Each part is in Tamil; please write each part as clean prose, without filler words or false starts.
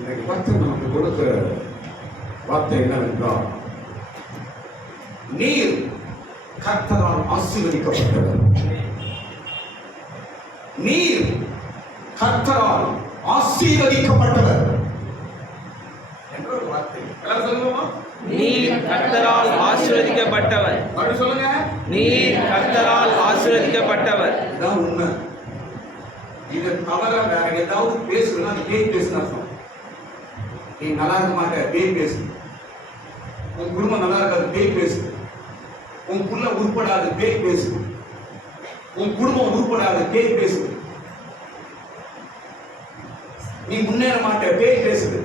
இன்னைக்கு கர்த்தர் நமக்கு கொடுக்கிற வார்த்தை என்னவென்றால், நீர் கர்த்தரால் ஆசீர்வதிக்கப்பட்டவர். நீர் கர்த்தரால் ஆசீர்வதிக்கப்பட்டவர் என்ற ஒரு வார்த்தை. எல்லாரும் சொல்லுவோமா? நீர் கர்த்தரால் ஆசீர்வதிக்கப்பட்டவர். மறுபடியும் சொல்லுங்க. நீர் கர்த்தரால் ஆசீர்வதிக்கப்பட்டவர். இதான் உண்மை. இதை தவிர வேற ஏதாவது பேசுனா நீ பேய் பேசுன்னு அர்த்தம். நீ நல்லா இருக்க மாட்ட, பேய் பேசு. உன் குடும்பம் நல்லா இருக்காது, பேய் பேசு. உன் புள்ள உருப்படாது, பேய் பேசு. உன் குடும்பம் உருப்படாது, பேய் பேசு. நீ முன்னேற மாட்ட, பேய் பேசுது.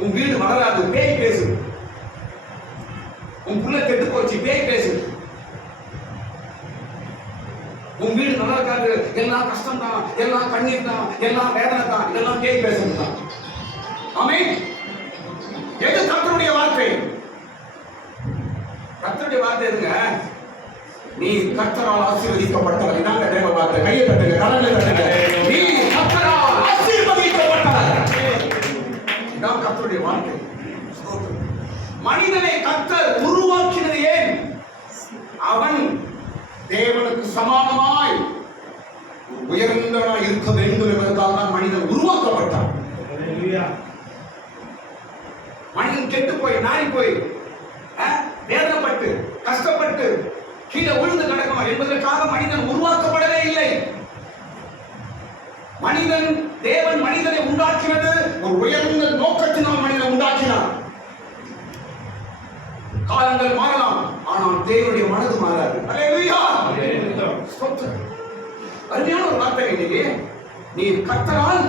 உன் வீடு வளராது, பேய் பேசுது. உன் புள்ள கெட்டு போச்சு, பேய் பேசுது. உன் வீடு நல்லா இருக்காது, எல்லாம் கஷ்டம் தான், எல்லாம் கண்ணீர் தான், எல்லாம் வேதனை தான், இதெல்லாம் பேய் பேசுறது தான். ஆமென். எது கர்த்தருடைய வார்த்தை? கர்த்தருடைய வார்த்தை எதுங்க? நீ கர்த்தரால் ஆசீர்வதிக்கப்பட்டவர். இதாங்க தேவ வார்த்தை. கையை தட்டுங்க, கரங்களை தட்டுங்க. நீ கர்த்தரால் ஆசீர்வதிக்கப்பட்டவர். இதான் கர்த்தருடைய வார்த்தை. மனிதனை கர்த்தர் உருவாக்கினது ஏன்? அவன் தேவனுக்கு சமானமாய் உயர்ந்தவனாய் இருக்க வேண்டும் என்பதற்காக தான் மனிதன் உருவாக்கப்பட்டான். மனிதன் கெட்டு போய் நாரி போய் வேதனைப்பட்டு கஷ்டப்பட்டு கீழே விழுந்து கிடக்குமா என்பதற்காக மனிதன் உருவாக்கப்படவே இல்லை. மனிதன், தேவன் மனிதனை உண்டாக்கினது ஒரு உயர்ந்த நோக்கத்தினால் மனிதனை உண்டாக்கினார். காலங்கள் மாறலாம், ஆனால் தேவனுடைய மனது மாறாது. அல்லேலூயா. அருமையான ஒரு வார்த்தை இன்னைக்கு. நீ கர்த்தரால்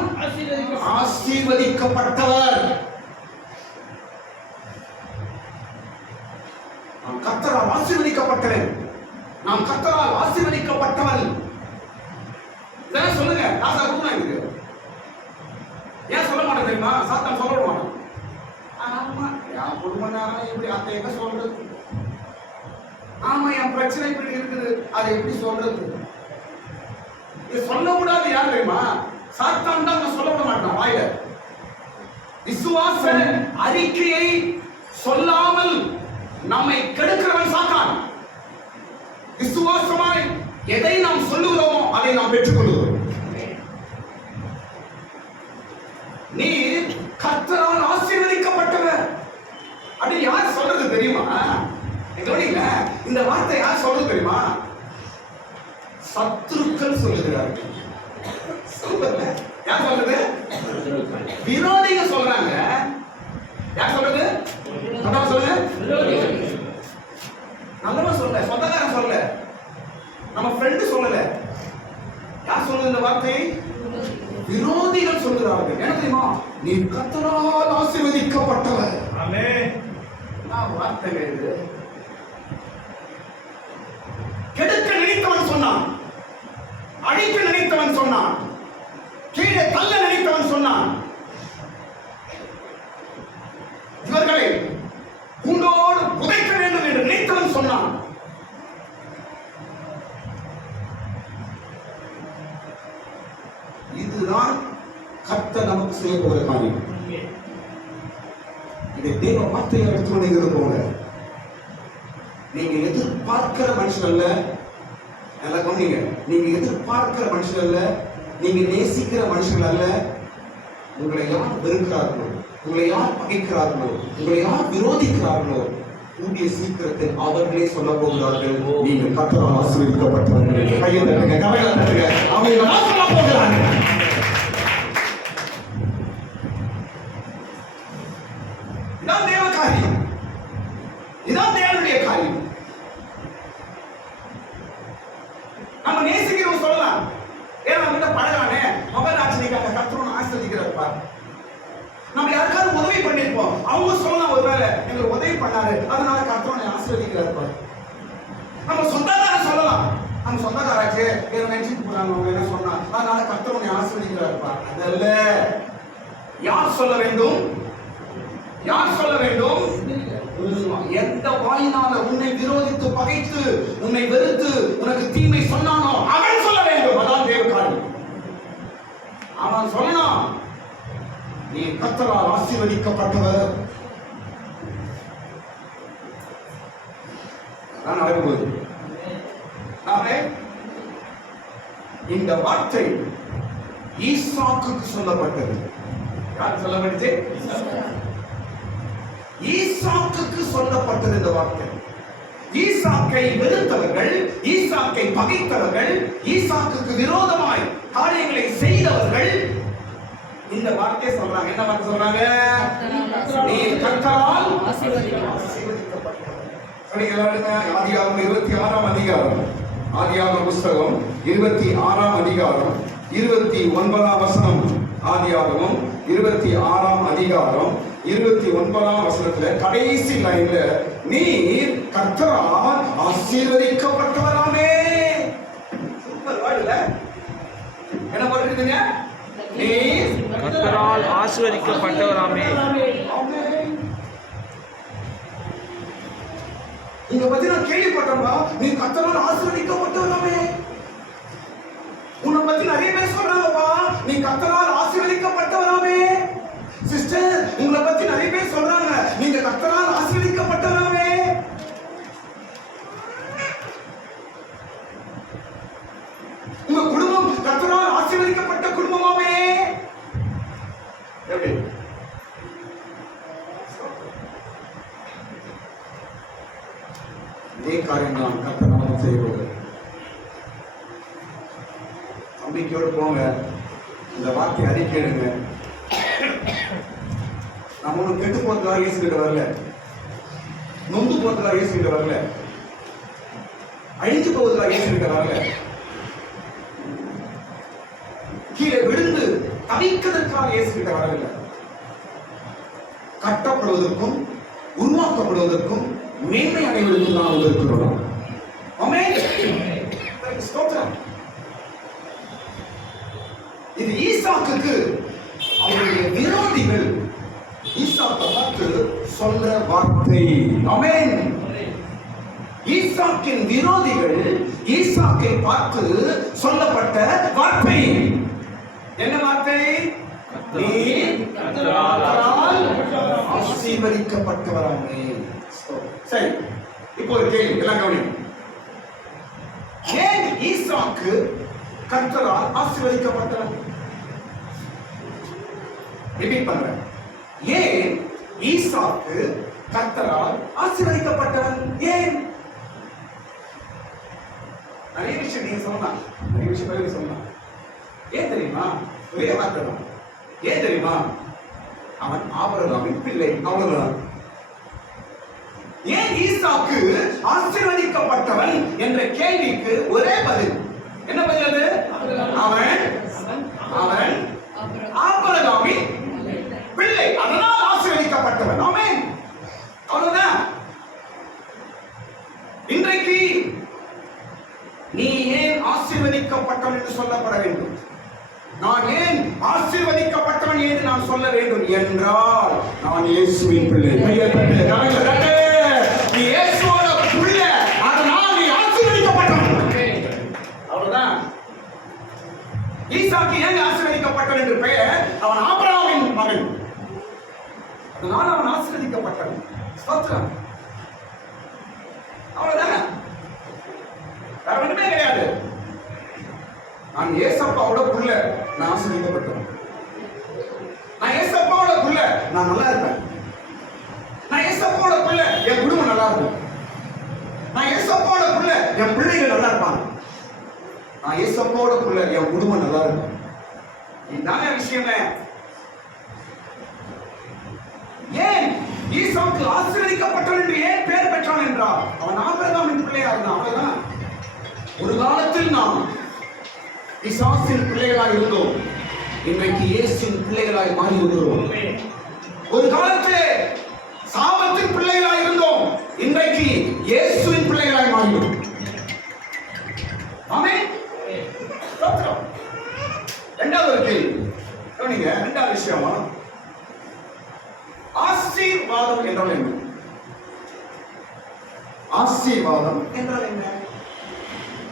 ஆசீர்வதிக்கப்பட்டவர். நாம் கர்த்தரால் ஆசீர்வதிக்கப்பட்டவன். நாம் கர்த்தரால் ஆசீர்வதிக்கப்பட்டவன். இதெல்லாம் சொல்லுங்க. ராசா குருனா இருக்கு. ஏன் சொல்ல மாட்டேன் தெரியுமா? சாத்தான் சொல்ல மாட்டான். ஆமா, என் குடும்பம் இப்படி அத்தை எங்க சொல்றது? ஆமா, என் பிரச்சனை இப்படி இருக்குது, அதை எப்படி சொல்றது? இது சொல்ல கூடாது. யார் தெரியுமா? சாத்தான் தான் சொல்ல விட மாட்டான் வாயில. விசுவாச அறிக்கையை சொல்லாமல் நம்மை கெடுக்கிறவன் சாத்தான். விசுவாசமாய் எதை நாம் சொல்லுகிறோமோ அதை நாம் பெற்றுக்கொள்கிறோம். நீ கர்த்தரால் ஆசீர்வதிக்கப்பட்டவர் அப்படி யார் சொல்றது தெரியுமா? இந்த வார்த்தை யார் சொல்றது தெரியுமா? சத்துருக்கள் சொல்லுகிறார்கள். யார் சொல்றது? விரோதிங்க சொல்றாங்க. யார் சொல்றது? சொல்லுங்க. நல்லவன் சொல்ல, சொந்தக்காரன் சொல்ல, நம்ம ஃப்ரெண்டு சொல்லல. யார் சொல்றது இந்த வார்த்தை? விரோதிகள் சொல்லுகிறார்கள். என்ன தெரியுமா? நீ கர்த்தரால் ஆசீர்வதிக்கப்பட்டவர். ஆமென். நான் வார்த்தை இது. கெடுக்க நினைத்தவன் சொன்னான், அழிக்க நினைத்தவன் சொன்னான், கீழே தள்ள நினைத்தவன் சொன்னான். இவர்களை குண்டோடு புதைக்க வேண்டும் என்று நினைத்தவன் சொன்னான். இதுதான் கர்த்தர் நமக்கு செய்ய போகிற காரியம். இதை தேவ வார்த்தையை எடுத்துக்கொண்டு போல நீங்க எதிர்பார்க்கிற மனுஷன் அல்ல. நல்லா கவனிங்க. நீங்க எதிர்பார்க்கிற மனுஷன் அல்ல, நீங்க நேசிக்கிற மனுஷன் அல்ல. உங்களை யார் வெறுக்கிறார்களோ, உங்களை யார் பகைக்கிறார்களோ, உங்களை யார் விரோதிக்கிறார்களோ, கூடிய சீக்கிரத்தில் அவர்களே சொல்ல போகிறார்கள், நீங்கள் கர்த்தரால் ஆசீர்வதிக்கப்பட்டவர்கள். கையை தட்டுங்க, கவலை தட்டுங்க. அவங்க சொல்ல போகிறாங்க. இதான் தேவ காரியம். இதான் தேவனுடைய காரியம். நம்ம நேசிக்கிறவங்க சொல்லலாம், ஏன் நம்ம கிட்ட பழகானே மொபைல் ஆட்சிக்காக கர்த்தரை ஆசீர்வதிக்கிறார். நம்ம யாருக்காவது உதவி பண்ணிருப்போம், அவங்க சொல்லலாம், ஒருவேளை எங்களுக்கு உதவி பண்ணாரு அதனால கர்த்தரை ஆசீர்வதிக்கிறார். நம்ம சொந்தக்காரன் சொல்லலாம், நம்ம சொந்தக்காராச்சு ஏதோ நினைச்சுட்டு போறாங்க, அவங்க என்ன சொன்னா அதனால கர்த்தரை ஆசீர்வதிக்கிறார். அதல்ல. யார் சொல்ல வேண்டும்? யார் சொல்ல வேண்டும்? எந்த வாயினால உன்னை விரோதித்து பகைத்து உன்னை வெறுத்து உனக்கு தீமை சொன்னானோ அவன் சொல்ல வேண்டும். அதான் தேவ காரியம். அவன் சொல்லணும். நீ கர்த்தரால் ஆசீர்வதிக்கப்பட்டவர். நான் நடக்கும்போது இந்த வார்த்தை ஈசாக்குக்கு சொல்லப்பட்டது. யார் சொல்லப்பட்டுச்சு? ஈசாக்குக்கு சொல்லப்பட்டது இந்த வார்த்தை. ஈசாக்கை வெறுத்தவர்கள், ஈசாக்கை பகைத்தவர்கள், ஈசாக்குக்கு விரோதமாய் காரியங்களை செய்தவர்கள் இந்த வார்த்தையை சொல்றாங்க. என்ன வார்த்தை சொல்றாங்க? நீ கர்த்தரால் ஆசீர்வதிக்கப்பட்டவர். ஆதியாகமம் 26ஆம் அதிகாரம், ஆதியாகமம் புஸ்தகம் 26ஆம் அதிகாரம் 29ஆம் வசனம். ஆதியாகமம் 26ஆம் அதிகாரம் 29ஆம் வசனத்துல கடைசி லைன்ல நீர் கர்த்தரால் ஆசீர்வதிக்கப்பட்டவராமே. சூப்பர் வேர்ட்ல என்ன போட்டுருக்கீங்க? நீர் கர்த்தரால் ஆசீர்வதிக்கப்பட்டவராமே. இங்க பத்தி நான் கேள்விப்பட்டோம்னா நீ கர்த்தரால் ஆசீர்வதிக்கப்பட்டவராமே. உன்னை பத்தி நிறைய பேர் சொல்றாங்கப்பா, நீ கர்த்தரால் ஆசீர்வதிக்கப்பட்டவராமே. சிஸ்டர், உங்களை பத்தி நிறைய பேர் சொல்றாங்க, நீங்க கர்த்தரால் ஆசீர்வதிக்கப்பட்டவராமே. உங்க குடும்பம் கர்த்தரால் ஆசீர்வதிக்கப்பட்ட குடும்பமாமே. எப்படி? இதே காரியம் தான் கர்த்தர் நமக்கு செய்வது. நம்பிக்கையோடு போங்க, இந்த வார்த்தை அறிக்கையிடுங்க. நம்ம ஒன்றும் கெட்டு போறதுக்காக இயேசுகிட்ட வரல, நொந்து போறதுக்காக இயேசுகிட்ட வரல, அழிஞ்சு போவதுக்காக இயேசுகிட்ட வரல, கீழே விழுந்து தவிக்கிறதுக்காக இயேசுகிட்ட வரவில்லை. கட்டப்படுவதற்கும் உருவாக்கப்படுவதற்கும் மேன்மை அடைவதற்கும் நாம் இருக்கிறோம். ஆமென். ஸ்தோத்திரம். இது ஈசாக்குக்கு அவருடைய விரோதிகள் ஈசாக்கை பார்த்து சொல்ற வார்த்தை. ஆமென். ஈசாக்கின் விரோதிகள் ஈசாக்கை பார்த்து சொல்லப்பட்ட வார்த்தை என்ன வார்த்தை? நீர் கர்த்தரால் ஆசீர்வதிக்கப்பட்டவராமே. சரி, இப்போ ஒரு கேள்வி, எல்லாம் கவனி. ஏன் ஈசாக்கு கர்த்தரால் ஆசீர்வதிக்கப்பட்டவன்? ரிப்பீட் பண்றேன். ஏன் ஈசாக்கு கர்த்தரால் ஆசீர்வதிக்கப்பட்டவன்? ஏன்? நிறைய விஷயம் நீங்க சொல்லலாம், நிறைய விஷயம் சொல்லலாம். ஏன் தெரியுமா? ஒரே வார்த்தை தான். ஏன் தெரியுமா? அவன் ஆபிரகாமின் பிள்ளை, அவ்வளவுதான். ஏன் ஈசாக்கு ஆசீர்வதிக்கப்பட்டவன் என்ற கேள்விக்கு ஒரே பதில். என்ன பதில் அது? அவன் ஆபிரகாமின் பிள்ளை, அதனால் ஆசீர்வதிக்கப்பட்டவன். ஆமென். அவ்வளவுதான். இன்றைக்கு நீ ஏன் ஆசீர்வதிக்கப்பட்டவன் என்று சொல்லப்பட வேண்டும்? நான் ஏன் ஆசீர்வதிக்கப்பட்டவன் என்று நான் சொல்ல வேண்டும் என்றால், நான் இயேசுவின் பிள்ளை. நீ இயேசுவோட பிள்ளை, அதனால் நீ ஆசீர்வதிக்கப்பட்டவன். அவ்வளவுதான். ஈசாக்கு ஏன் ஆசீர்வதிக்கப்பட்டவன் என்று பெயர்? அவன் ஆபிரகாமின் மகன், அதனால் அவன் ஆசீர்வதிக்கப்பட்டவன். ஸ்தோத்திரம். அவ்வளவுதான், வேற ஒண்ணுமே கிடையாது. நான் ஏசப்பாவோட புள்ள, நான் ஆசீர்வதிக்கப்பட்டவன். நான் ஏசப்பாவோட புள்ள, நான் நல்லா இருப்பேன். நான் ஏசப்பாவோட புள்ள, என் குடும்பம் நல்லா இருக்கும். நான் ஏசப்பாவோட புள்ள, என் பிள்ளைகள் நல்லா இருப்பாங்க. நான் ஏசப்பாவோட புள்ள, என் குடும்பம் நல்லா இருக்கும். இதுதானே விஷயமே. ஏன் ஈசாக்கு ஆசீர்வதிக்கப்பட்டவன் என்று ஏன் பெயர் பெற்றான் என்றால், அவன் ஆபிரகாமின் பிள்ளையா இருந்தான். அவ்வளவுதான். ஒரு காலத்தில் நாம் பிசாசின் பிள்ளைகளாய் இருந்தோம், இன்றைக்கு இயேசுவின் பிள்ளைகளாய் மாறி இருக்கிறோம். ஒரு காலத்திலே சாபத்தின் பிள்ளைகளாய் இருந்தோம், இன்றைக்கு இயேசுவின் பிள்ளைகளாய் மாறினோம். ஆமென். இரண்டாவது ஒரு கேள்வி கவனிங்க. இரண்டாவது விஷயமா, ஆசீர்வாதம் என்றால் என்ன? ஆசீர்வாதம் என்றால் என்ன?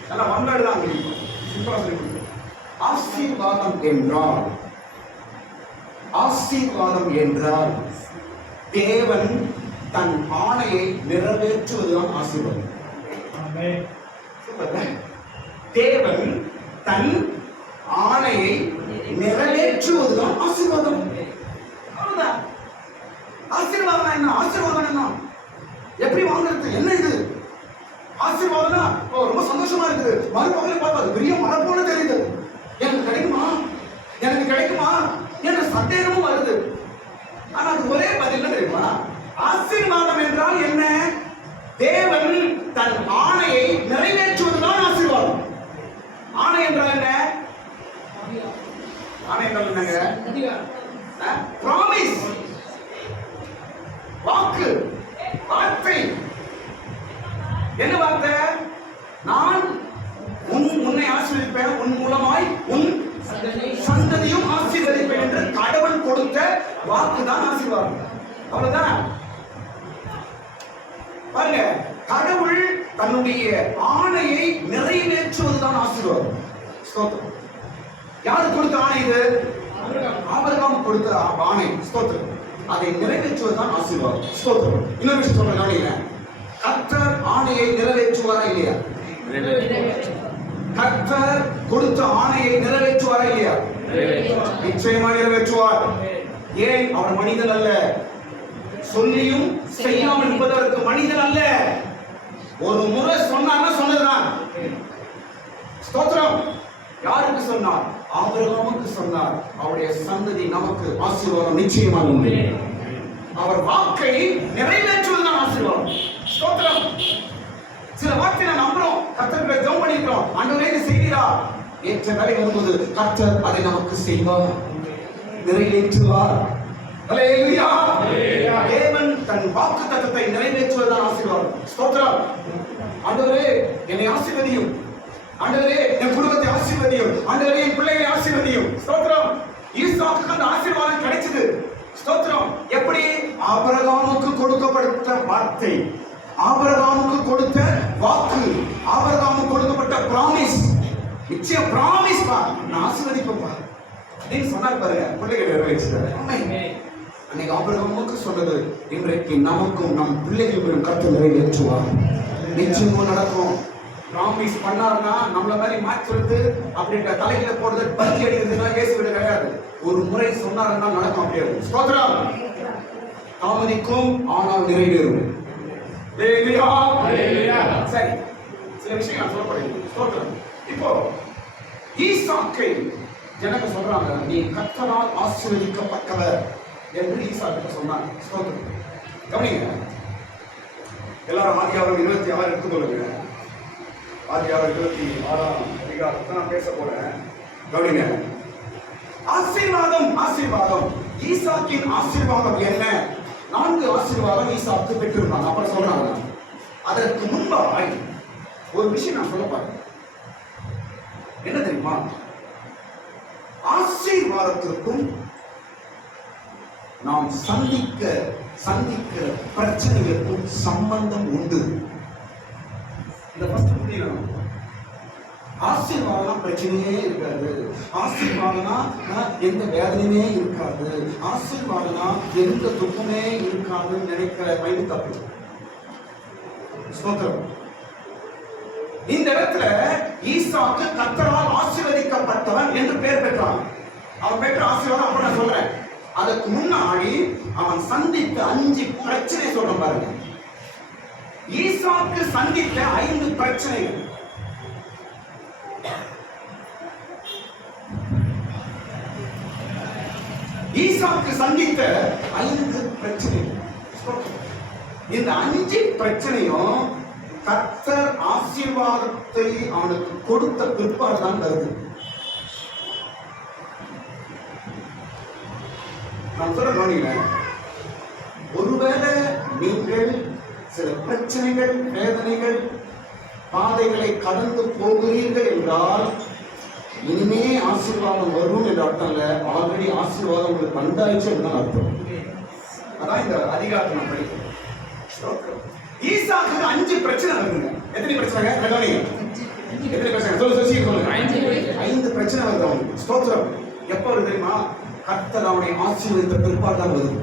நல்லா வந்தாடு தான் சிம்பிளா சொல்லி கொடுக்கும். ஆசீர்வாதம் என்றால், ஆசீர்வாதம் என்றால் தேவன் தன் ஆணையை நிறைவேற்றுவதுதான் ஆசீர்வாதம். தேவன் தன் ஆணையை நிறைவேற்றுவதுதான் ஆசீர்வாதம். அவ்வளவுதான். ஆசீர்வாதம் என்ன? ஆசீர்வாதம் என்ன? எப்படி வாங்குறது? என்ன இது ஆசீர்வாதம்னா? ரொம்ப சந்தோஷமா இருக்குது. மறுபடியும் பார்த்தா அது பெரிய மழை போல தெரியுது. எனக்கு கிடைக்குமா, எனக்கு கிடைக்குமா என்ற சந்தேகமும் வருது. ஆனா அது ஒரே பதில் தெரியுமா? ஆசீர்வாதம் என்றால் என்ன? தேவன் தன் ஆணையை நிறைவேற்றுவதுதான் ஆசீர்வாதம். ஆணை என்றால் என்ன? ஆணை என்றால் என்னங்க? ப்ராமிஸ், வாக்கு, வார்த்தை. என்ன வார்த்தை? நான் உன்னை ஆசீர்வதிப்பேன், உன் மூலமாய் உன் சந்ததியும் ஆசீர்வதிப்பேன் என்று கடவுள் கொடுத்த வாக்குதான் ஆசீர்வாதம். அவ்வளவுதான். பாருங்க, கடவுள் தன்னுடைய ஆணையை நிறைவேற்றுவதுதான் ஆசீர்வாதம். ஸ்தோத்திரம். யாரு கொடுத்த ஆணை இது? ஆபிரகாம் கொடுத்த ஆணை. ஸ்தோத்திரம். அதை நிறைவேற்றுவதுதான் ஆசீர்வாதம். ஸ்தோத்திரம். இன்னொரு விஷயம் சொல்றேன். கர்த்தர் ஆணையை நிறைவேற்றுவாரா இல்லையா? கர்த்தர் கொடுத்த ஆணையை நிறைவேற்றுவாரா இல்லையா? நிச்சயமா நிறைவேற்றுவார். ஏன்? அவர் மனிதன் அல்ல. சொல்லியும் செய்யாமல் இருப்பதற்கு மனிதன் அல்ல. ஒரு முறை சொன்னார்னா சொன்னதுதான். ஸ்தோத்திரம். யாருக்கு சொன்னார்? ஆபிரகாமுக்கு சொன்னார். அவருடைய சந்ததி நமக்கு ஆசீர்வாதம் நிச்சயமாக உண்டு. அவர் வாக்கை நிறைவேற்றுவதுதான் ஆசீர்வாதம். ஸ்தோத்திரம். சில வார்த்தை நான் நம்புறோம், கர்த்தரை ஜெபம் பண்ணிக்கிறோம், ஆண்டவரே இதை செய்வீரா? ஏற்ற வேலை வரும்போது கர்த்தர் அதை நமக்கு செய்வார், நிறைவேற்றுவார். அல்லேலூயா. தேவன் தன் வாக்குத்தத்தத்தை நிறைவேற்றுவதுதான் ஆசீர்வாதம். ஸ்தோத்திரம். ஆண்டவரே என்னை ஆசீர்வதியும், ஆண்டவரே என் குடும்பத்தை ஆசீர்வதியும், ஆண்டவரே என் பிள்ளைகளை ஆசீர்வதியும். ஸ்தோத்திரம். ஈசாக்குக்கு அந்த ஆசீர்வாதம் கிடைச்சது. ஸ்தோத்திரம். எப்படி? ஆபிரகாமுக்கு கொடுக்கப்பட்ட வார்த்தை, ஆபிரகாமுக்கு கொடுத்த வாக்கு, ஆபிரகாமுக்கு கொடுக்கப்பட்ட பிராமிஸ். நிச்சயம் பிராமிஸ் பா, நான் ஆசீர்வதிப்பேன்பா அப்படின்னு சொன்னார் பாருங்க. பிள்ளைகள் நிறைவேற்றினார். அன்னைக்கு ஆபிரகாமுக்கு சொன்னது இன்றைக்கு நமக்கும் நம் பிள்ளைகளுக்கும் கர்த்தர் நிறைவேற்றுவார். நிச்சயமும் நடக்கும். பிராமிஸ் பண்ணார்னா நம்மள மாதிரி மாற்றுறது அப்படின்ற தலையில போடுறது பற்றி அடிக்கிறதுனா இயேசு விட கிடையாது. ஒரு முறை சொன்னாருன்னா நடக்கும். அப்படியே ஸ்தோத்திரம். தாமதிக்கும் ஆனால் நிறைவேறும். சரி, சில விஷயம் நான் சொல்லப்படுகிறேன். ஸ்தோத்திரம். இப்போ ஈசாக்கை ஜனங்க சொல்றாங்க, நீ கர்த்தரால் ஆசீர்வதிக்கப்பட்டவர் என்று ஈசாக்கு சொன்னாங்க. ஸ்தோத்திரம். கவனிங்க, எல்லாரும் ஆதியாகமம் 26 எடுத்துக்கொள்ளுங்க. ஆதியாகமம் 26ஆம் அதிகாரத்தை நான் பேச போறேன். கவனிங்க. ஆசீர்வாதம், ஆசீர்வாதம். ஈசாக்கின் ஆசீர்வாதம் என்ன? 4 ஆசீர்வாதம் ஈசாக்கு பெற்றிருந்தாங்க. அப்புறம் சொல்றாங்க. அதற்கு முன்பாய் ஒரு விஷயம் நான் சொல்ல போறேன். என்ன தெரியுமா? ஆசீர்வாதத்திற்கும் நாம் சந்திக்கிற பிரச்சனைகளுக்கும் சம்பந்தம் உண்டு. இந்த ஃபர்ஸ்ட் புரியணும். ஆசீர்வாதம் பிரச்சனையே இருக்காது, ஆசீர்வாதம்னா எந்த வேதனையுமே இருக்காது, ஆசீர்வாதம்னா எந்த துக்கமே இருக்காதுன்னு நினைக்கிற மைண்ட் தப்பு. ஸ்தோத்திரம். இந்த இடத்துல ஈசாக்கு கர்த்தரால் ஆசீர்வதிக்கப்பட்டவன் என்று பெயர் பெற்றான். அவன் பெற்ற ஆசீர்வாதம் அப்ப நான் சொல்றேன். அதுக்கு முன்னாடி அவன் சந்தித்த 5 பிரச்சனை சொல்றேன் பாருங்க. ஈசாக்கு சந்தித்த 5 பிரச்சனைகள். ஈசாக்கு சந்தித்த 5 பிரச்சனைகள். இந்த 5 பிரச்சனையும் கர்த்தர் ஆசீர்வாதத்தை அவனுக்கு கொடுத்த பிற்பாடு தான் வருது. நான் சொல்ல கவனிக்கிறேன். ஒருவேளை நீங்கள் சில பிரச்சனைகள், வேதனைகள், பாதைகளை கடந்து போகிறீர்கள் என்றால் இனிமே ஆசீர்வாதம் வரும் என்ற அர்த்தம் இல்ல. ஆல்ரெடி ஆசீர்வாதம் உங்களுக்கு வந்தாயிடுச்சு என்றுதான் அர்த்தம். அதான் இந்த அதிகாரத்தை நான் படிக்கிறேன். ஈசாக்கு 5 பிரச்சனை வருதுங்க. எத்தனை பிரச்சனை? எத்தனை பிரச்சனை? சொல்லுங்க. 5 பிரச்சனை வருது அவனுக்கு. ஸ்தோத்திரம். எப்ப வருது தெரியுமா? கர்த்தர் அவனை ஆசீர்வதித்த பிற்பாடு தான் வருது.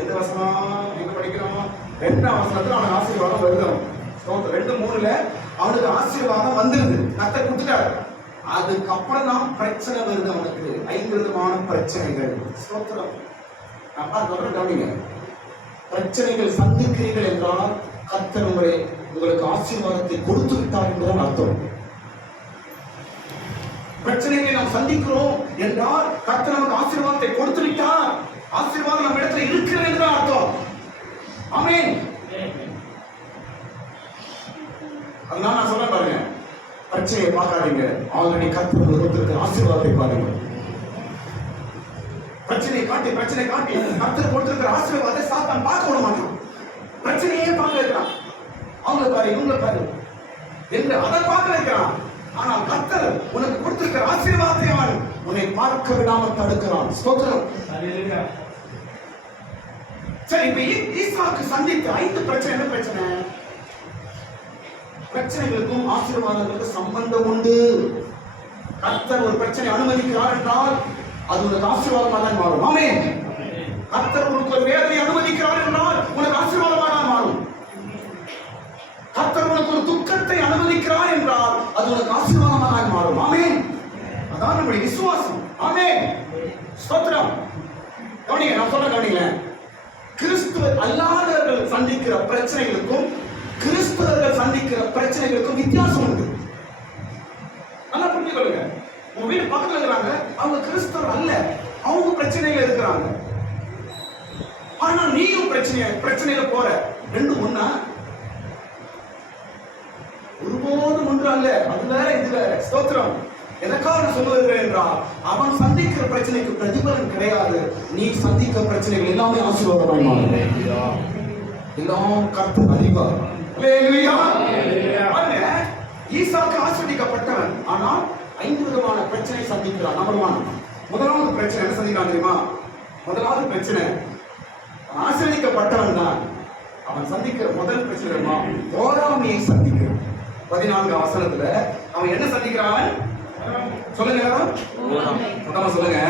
எந்த வசனம் எங்க படிக்கிறோம்? 2ஆம் வசனத்துல அவனுக்கு ஆசீர்வாதம் வருது. 2:3 அவனுக்கு ஆசீர்வாதம் வந்துருது, கர்த்தர் கொடுத்துட்டாரு. அதுக்கப்புறம் தான் பிரச்சனை வருது அவனுக்கு. 5 விதமான பிரச்சனைகள். ஸ்தோத்திரம். அப்பா சொல்றேன் கவனிங்க. பிரச்சனைகள் சந்திக்கிறீர்கள் என்றால் கர்த்தர் உங்களுக்கு ஆசீர்வாதத்தை கொடுத்து விட்டார் என்பதுதான் அர்த்தம். பிரச்சனைகளை நாம் சந்திக்கிறோம் என்றால் கர்த்தர் நமக்கு ஆசீர்வாதத்தை கொடுத்து விட்டார், ஆசீர்வாதம் நம்ம இடத்துல இருக்கிறது என்றுதான் அர்த்தம். ஆமென். அதனால நான் சொல்ல பாருங்க, பிரச்சனையை பார்க்காதீங்க, ஆல்ரெடி கர்த்தர் உங்களுக்கு கொடுத்திருக்கிற ஆசீர்வாதத்தை பாருங்க. பிரச்சனையை காட்டி கர்த்தர் கொடுத்திருக்கிற ஆசீர்வாதத்தை சாத்தான் பார்க்க விட மாட்டான். பிரச்சனையே பார்க்க வைக்கிறான். அவங்க பாரு இவங்க பாரு என்று அதை பார்க்க வைக்கிறான். ஆனால் கர்த்தர் உனக்கு கொடுத்திருக்கிற ஆசீர்வாதத்தை அவன் உன்னை பார்க்க விடாமல் தடுக்கிறான். ஸ்தோத்திரம். சரி, இப்ப ஈசாக்கு சந்தித்த 5 பிரச்சனை. என்ன பிரச்சனை? பிரச்சனைகளுக்கும் ஆசீர்வாதங்களுக்கும் சம்பந்தம் உண்டு. கர்த்தர் ஒரு பிரச்சனை அனுமதிக்கிறார் என்றால் அது உனக்கு ஆசீர்வாதமாக தான் மாறும். ஆமென். கர்த்தர் உனக்கு ஒரு வேதனை அனுமதிக்கிறார் என்றால் உனக்கு ஆசீர்வாதமாக தான் மாறும். கர்த்தர் உனக்கு ஒரு துக்கத்தை அனுமதிக்கிறார் என்றால் அது உனக்கு ஆசீர்வாதமாக மாறும். ஆமென். அதான் நம்முடைய விசுவாசம். ஆமென். ஸ்தோத்திரம். கவனிங்க, நான் சொல்ல கவனிங்க. கிறிஸ்துவ அல்லாதவர்கள் சந்திக்கிற பிரச்சனைகளுக்கும் கிறிஸ்தவர்கள் சந்திக்கிற பிரச்சனைகளுக்கும் வித்தியாசம் உண்டு. நல்லா புரிஞ்சு கொள்ளுங்க. உங்க வீடு பக்கத்துல இருக்கிறாங்க, அவங்க கிறிஸ்தவர் அல்ல, அவங்க பிரச்சனையில இருக்கிறாங்க. ஆனா நீயும் பிரச்சனையில போற. 2 ஒண்ணா? ஒருபோதும் ஒன்று அல்ல. அது வேற இது வேற. ஸ்தோத்திரம். எதற்காக சொல்லுவது என்றால் அவன் சந்திக்கிற பிரச்சனைக்கு பிரதிபலன் கிடையாது. நீ சந்திக்கிற பிரச்சனைகள் எல்லாமே ஆசீர்வாதமாய் மாறும். எல்லாம் கர்த்தர் அறிவார். அல்லேலூயா. அல்ல ஈசாக்கு ஆசீர்வதிக்கப்பட்டவன், ஆனால் 5 விதமான பிரச்சனை சந்திக்கிறான். நம்பர் 1, முதலாவது பிரச்சனை என்ன சந்திக்கிறான் தெரியுமா? முதலாவது பிரச்சனை ஆசீர்வதிக்கப்பட்டவன் தான். அவன் சந்திக்கிற முதல் பிரச்சனை பொறாமையை சந்திக்கிறான். 14ஆம் வசனத்துல அவன் என்ன சந்திக்கிறான்? சொல்லுங்க, சொல்லுங்க.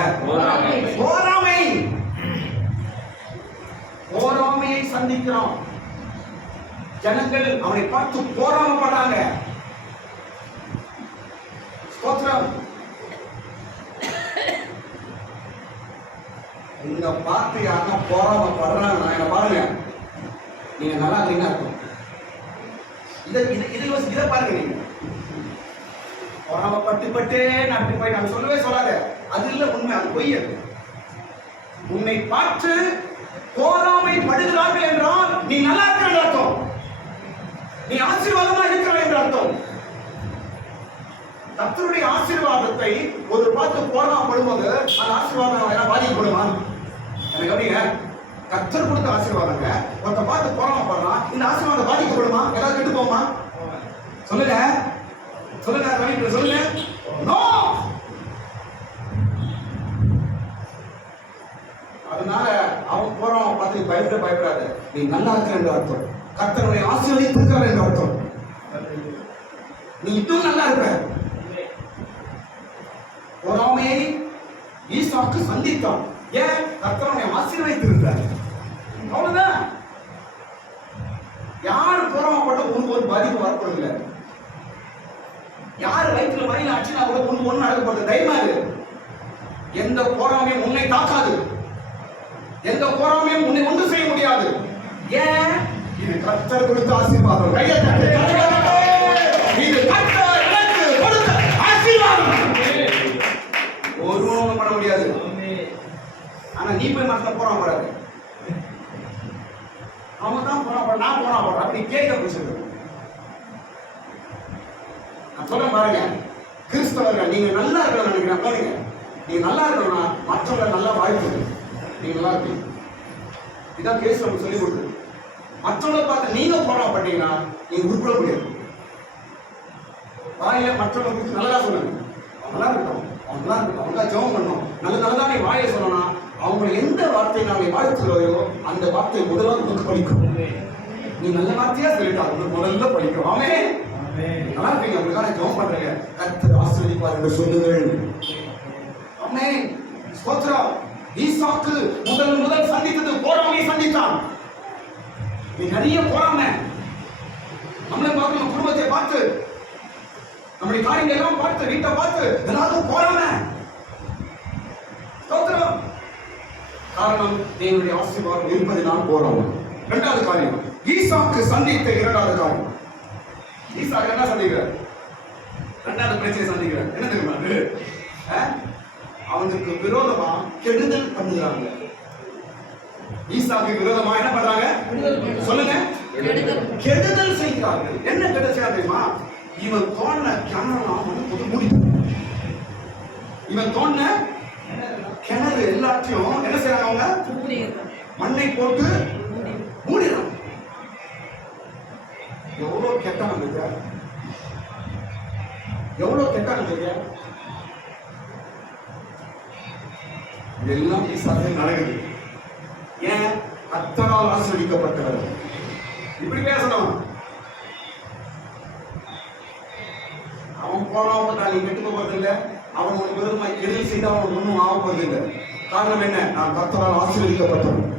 பொறாமையை சந்திக்கிறான். ஜனங்கள் அவனை பார்த்து பொறாமைப்படுறாங்க. ஸ்தோத்திரம். இந்த பார்த்து யாரா பொறாமைப்படுறாங்க என்ன பாருங்க, நீங்க நல்லா இருக்கீங்க அர்த்தம். இதை பாருங்க. நீங்க பொறாமப்பட்டு நான் போய் நான் சொல்லவே சொல்லாத. அது இல்ல உண்மை, அது பொய். அது உன்னை பார்த்து பொறாமை படுகிறார்கள் என்றால் நீ நல்லா இருக்கிற அர்த்தம், நீ ஆசீர்வாதமா இருக்கிற என்ற அர்த்தம். கர்த்தருடைய ஆசீர்வாதத்தை ஒரு பார்த்து பொறாமப்படும்போது அந்த ஆசீர்வாதம் என்ன பாதிக்கப்படுமா? எனக்கு கவனிங்க. கர்த்தர் கொடுத்த ஆசீர்வாதங்க ஒருத்த பார்த்து பொறாமப்படுறான், இந்த ஆசீர்வாதம் பாதிக்கப்படுமா? ஏதாவது கெட்டு போகுமா? சொல்லுங்க, சொல்லுங்க, சொல்லுங்க. நோ. அதனால அவன் போறான் பார்த்து பயப்படாத. நீ நல்லா இருக்கிற என்று அர்த்தம். கர்த்தருடைய ஆசீர்வதித்திருக்கிறார் என்று அர்த்தம். நீ இன்னும் நல்லா இருப்ப. பொறாமையை ஈசாக்கு சந்தித்தான். ஏன்? கர்த்தருடைய ஆசீர்வதித்திருந்தார். அவ்வளவுதான். யாரு பொறாமப்பட்ட உனக்கு ஒரு பாதிப்பு வரப்படுதில்லை. யாரு வயிற்றுல வரையில ஆச்சுன்னா கூட ஒண்ணு நடக்கப்படுது. தைரியமா இரு. எந்த பொறாமையும் உன்னை தாக்காது, எந்த பொறாமையும் உன்னை ஒன்று செய்ய முடியாது. ஏன்? இது கர்த்தர் கொடுத்த ஆசீர்வாதம். இது கர்த்தர் எனக்கு கொடுத்த ஆசீர்வாதம். ஒருவனும் பண்ண முடியாது. ஆனா நீ போய் மத்த பொறாமப்படாது. அவன் தான் பொறாமப்பட, நான் பொறாமப்படுறேன் அப்படி கேட்க பிடிச்சிருக்கு. நான் சொல்றேன் பாருங்க, கிறிஸ்தவர்கள் நீங்க நல்லா இருக்கணும் நினைக்கிறேன். பாருங்க, நீங்க நல்லா இருக்கணும்னா மற்றவங்களை நல்லா வாழ்த்து. நீங்க நல்லா இருப்பீங்க. இதான் கேஸ் நமக்கு சொல்லி கொடுக்குது. மற்றவங்களை பார்த்து நீங்க பொறாமப்பட்டீங்கன்னா நீங்க உருப்பட முடியாது. வாயில மற்றவங்களை குறித்து நல்லா சொல்லுங்க. நல்லா இருக்கட்டும், அவங்க நல்லா இருக்கட்டும், அவங்க ஜெபம் பண்ணணும், நல்லதா நீ வாயில சொல்லணும். அவங்க எந்த வார்த்தையை நாங்கள் வாழ்த்துகிறோயோ அந்த வார்த்தை முதல்ல உங்களுக்கு படிக்கும். நீ நல்ல வார்த்தையா சொல்லிட்டா உங்களுக்கு முதல்ல படிக்கும். ஆமென். நல்லா இருப்பீங்க. உங்களுக்காக ஜெபம் பண்றீங்க. கர்த்தர் ஆசீர்வதிப்பார் என்று சொல்லுங்கள். ஆமென். ஸ்தோத்திரம். ஈசாக்கு முதல் சந்தித்தது பொறாமையை சந்தித்தான். நீ நிறைய பொறாமை, நம்மளை பார்த்து, நம்ம குடும்பத்தை பார்த்து, நம்முடைய காரியங்கள் எல்லாம் பார்த்து, வீட்டை பார்த்து எல்லாரும் பொறாமை. ஸ்தோத்திரம். காரணம் தேவனுடைய ஆசீர்வாதம் இருப்பதினால் பொறாமை. இரண்டாவது காரியம், ஈசாக்கு சந்தித்த இரண்டாவது காரியம். ஈசாக்கு என்ன சந்திக்கிறார்? இரண்டாவது பிரச்சனை சந்திக்கிறார். என்ன தெரியுமா அது? அவனுக்கு விரோதமா கெடுதல் பண்ணுகிறாங்க. ஈசாக்கு விரோதமா என்ன பண்றாங்க? சொல்லுங்க. கெடுதல் செய்கிறார்கள். என்ன கெடுதல் செய்யறாங்க தெரியுமா? இவன் தோண்ட கிணறு மூடி, இவன் தோண்ட கிணறு எல்லாத்தையும் என்ன செய்யறாங்க? அவங்க மண்ணை போட்டு மூடிடுறாங்க. எவ்வளவு கெட்டாங்க, எவ்வளவு கெட்டாங்க. இதெல்லாம் ஈசாக்கு நடக்குது. ஏன்? கர்த்தரால் ஆசீர்வதிக்கப்பட்டவர். இப்படி பேசணும். அவன் போனவன் நீ கெட்டு போறது இல்லை, அவன் ஒரு விதமாய் கெடுதல் செய்து அவன் ஒன்றும் ஆக போறது இல்லை. காரணம் என்ன? நான் கர்த்தரால் ஆசீர்வதிக்கப்பட்டவன்.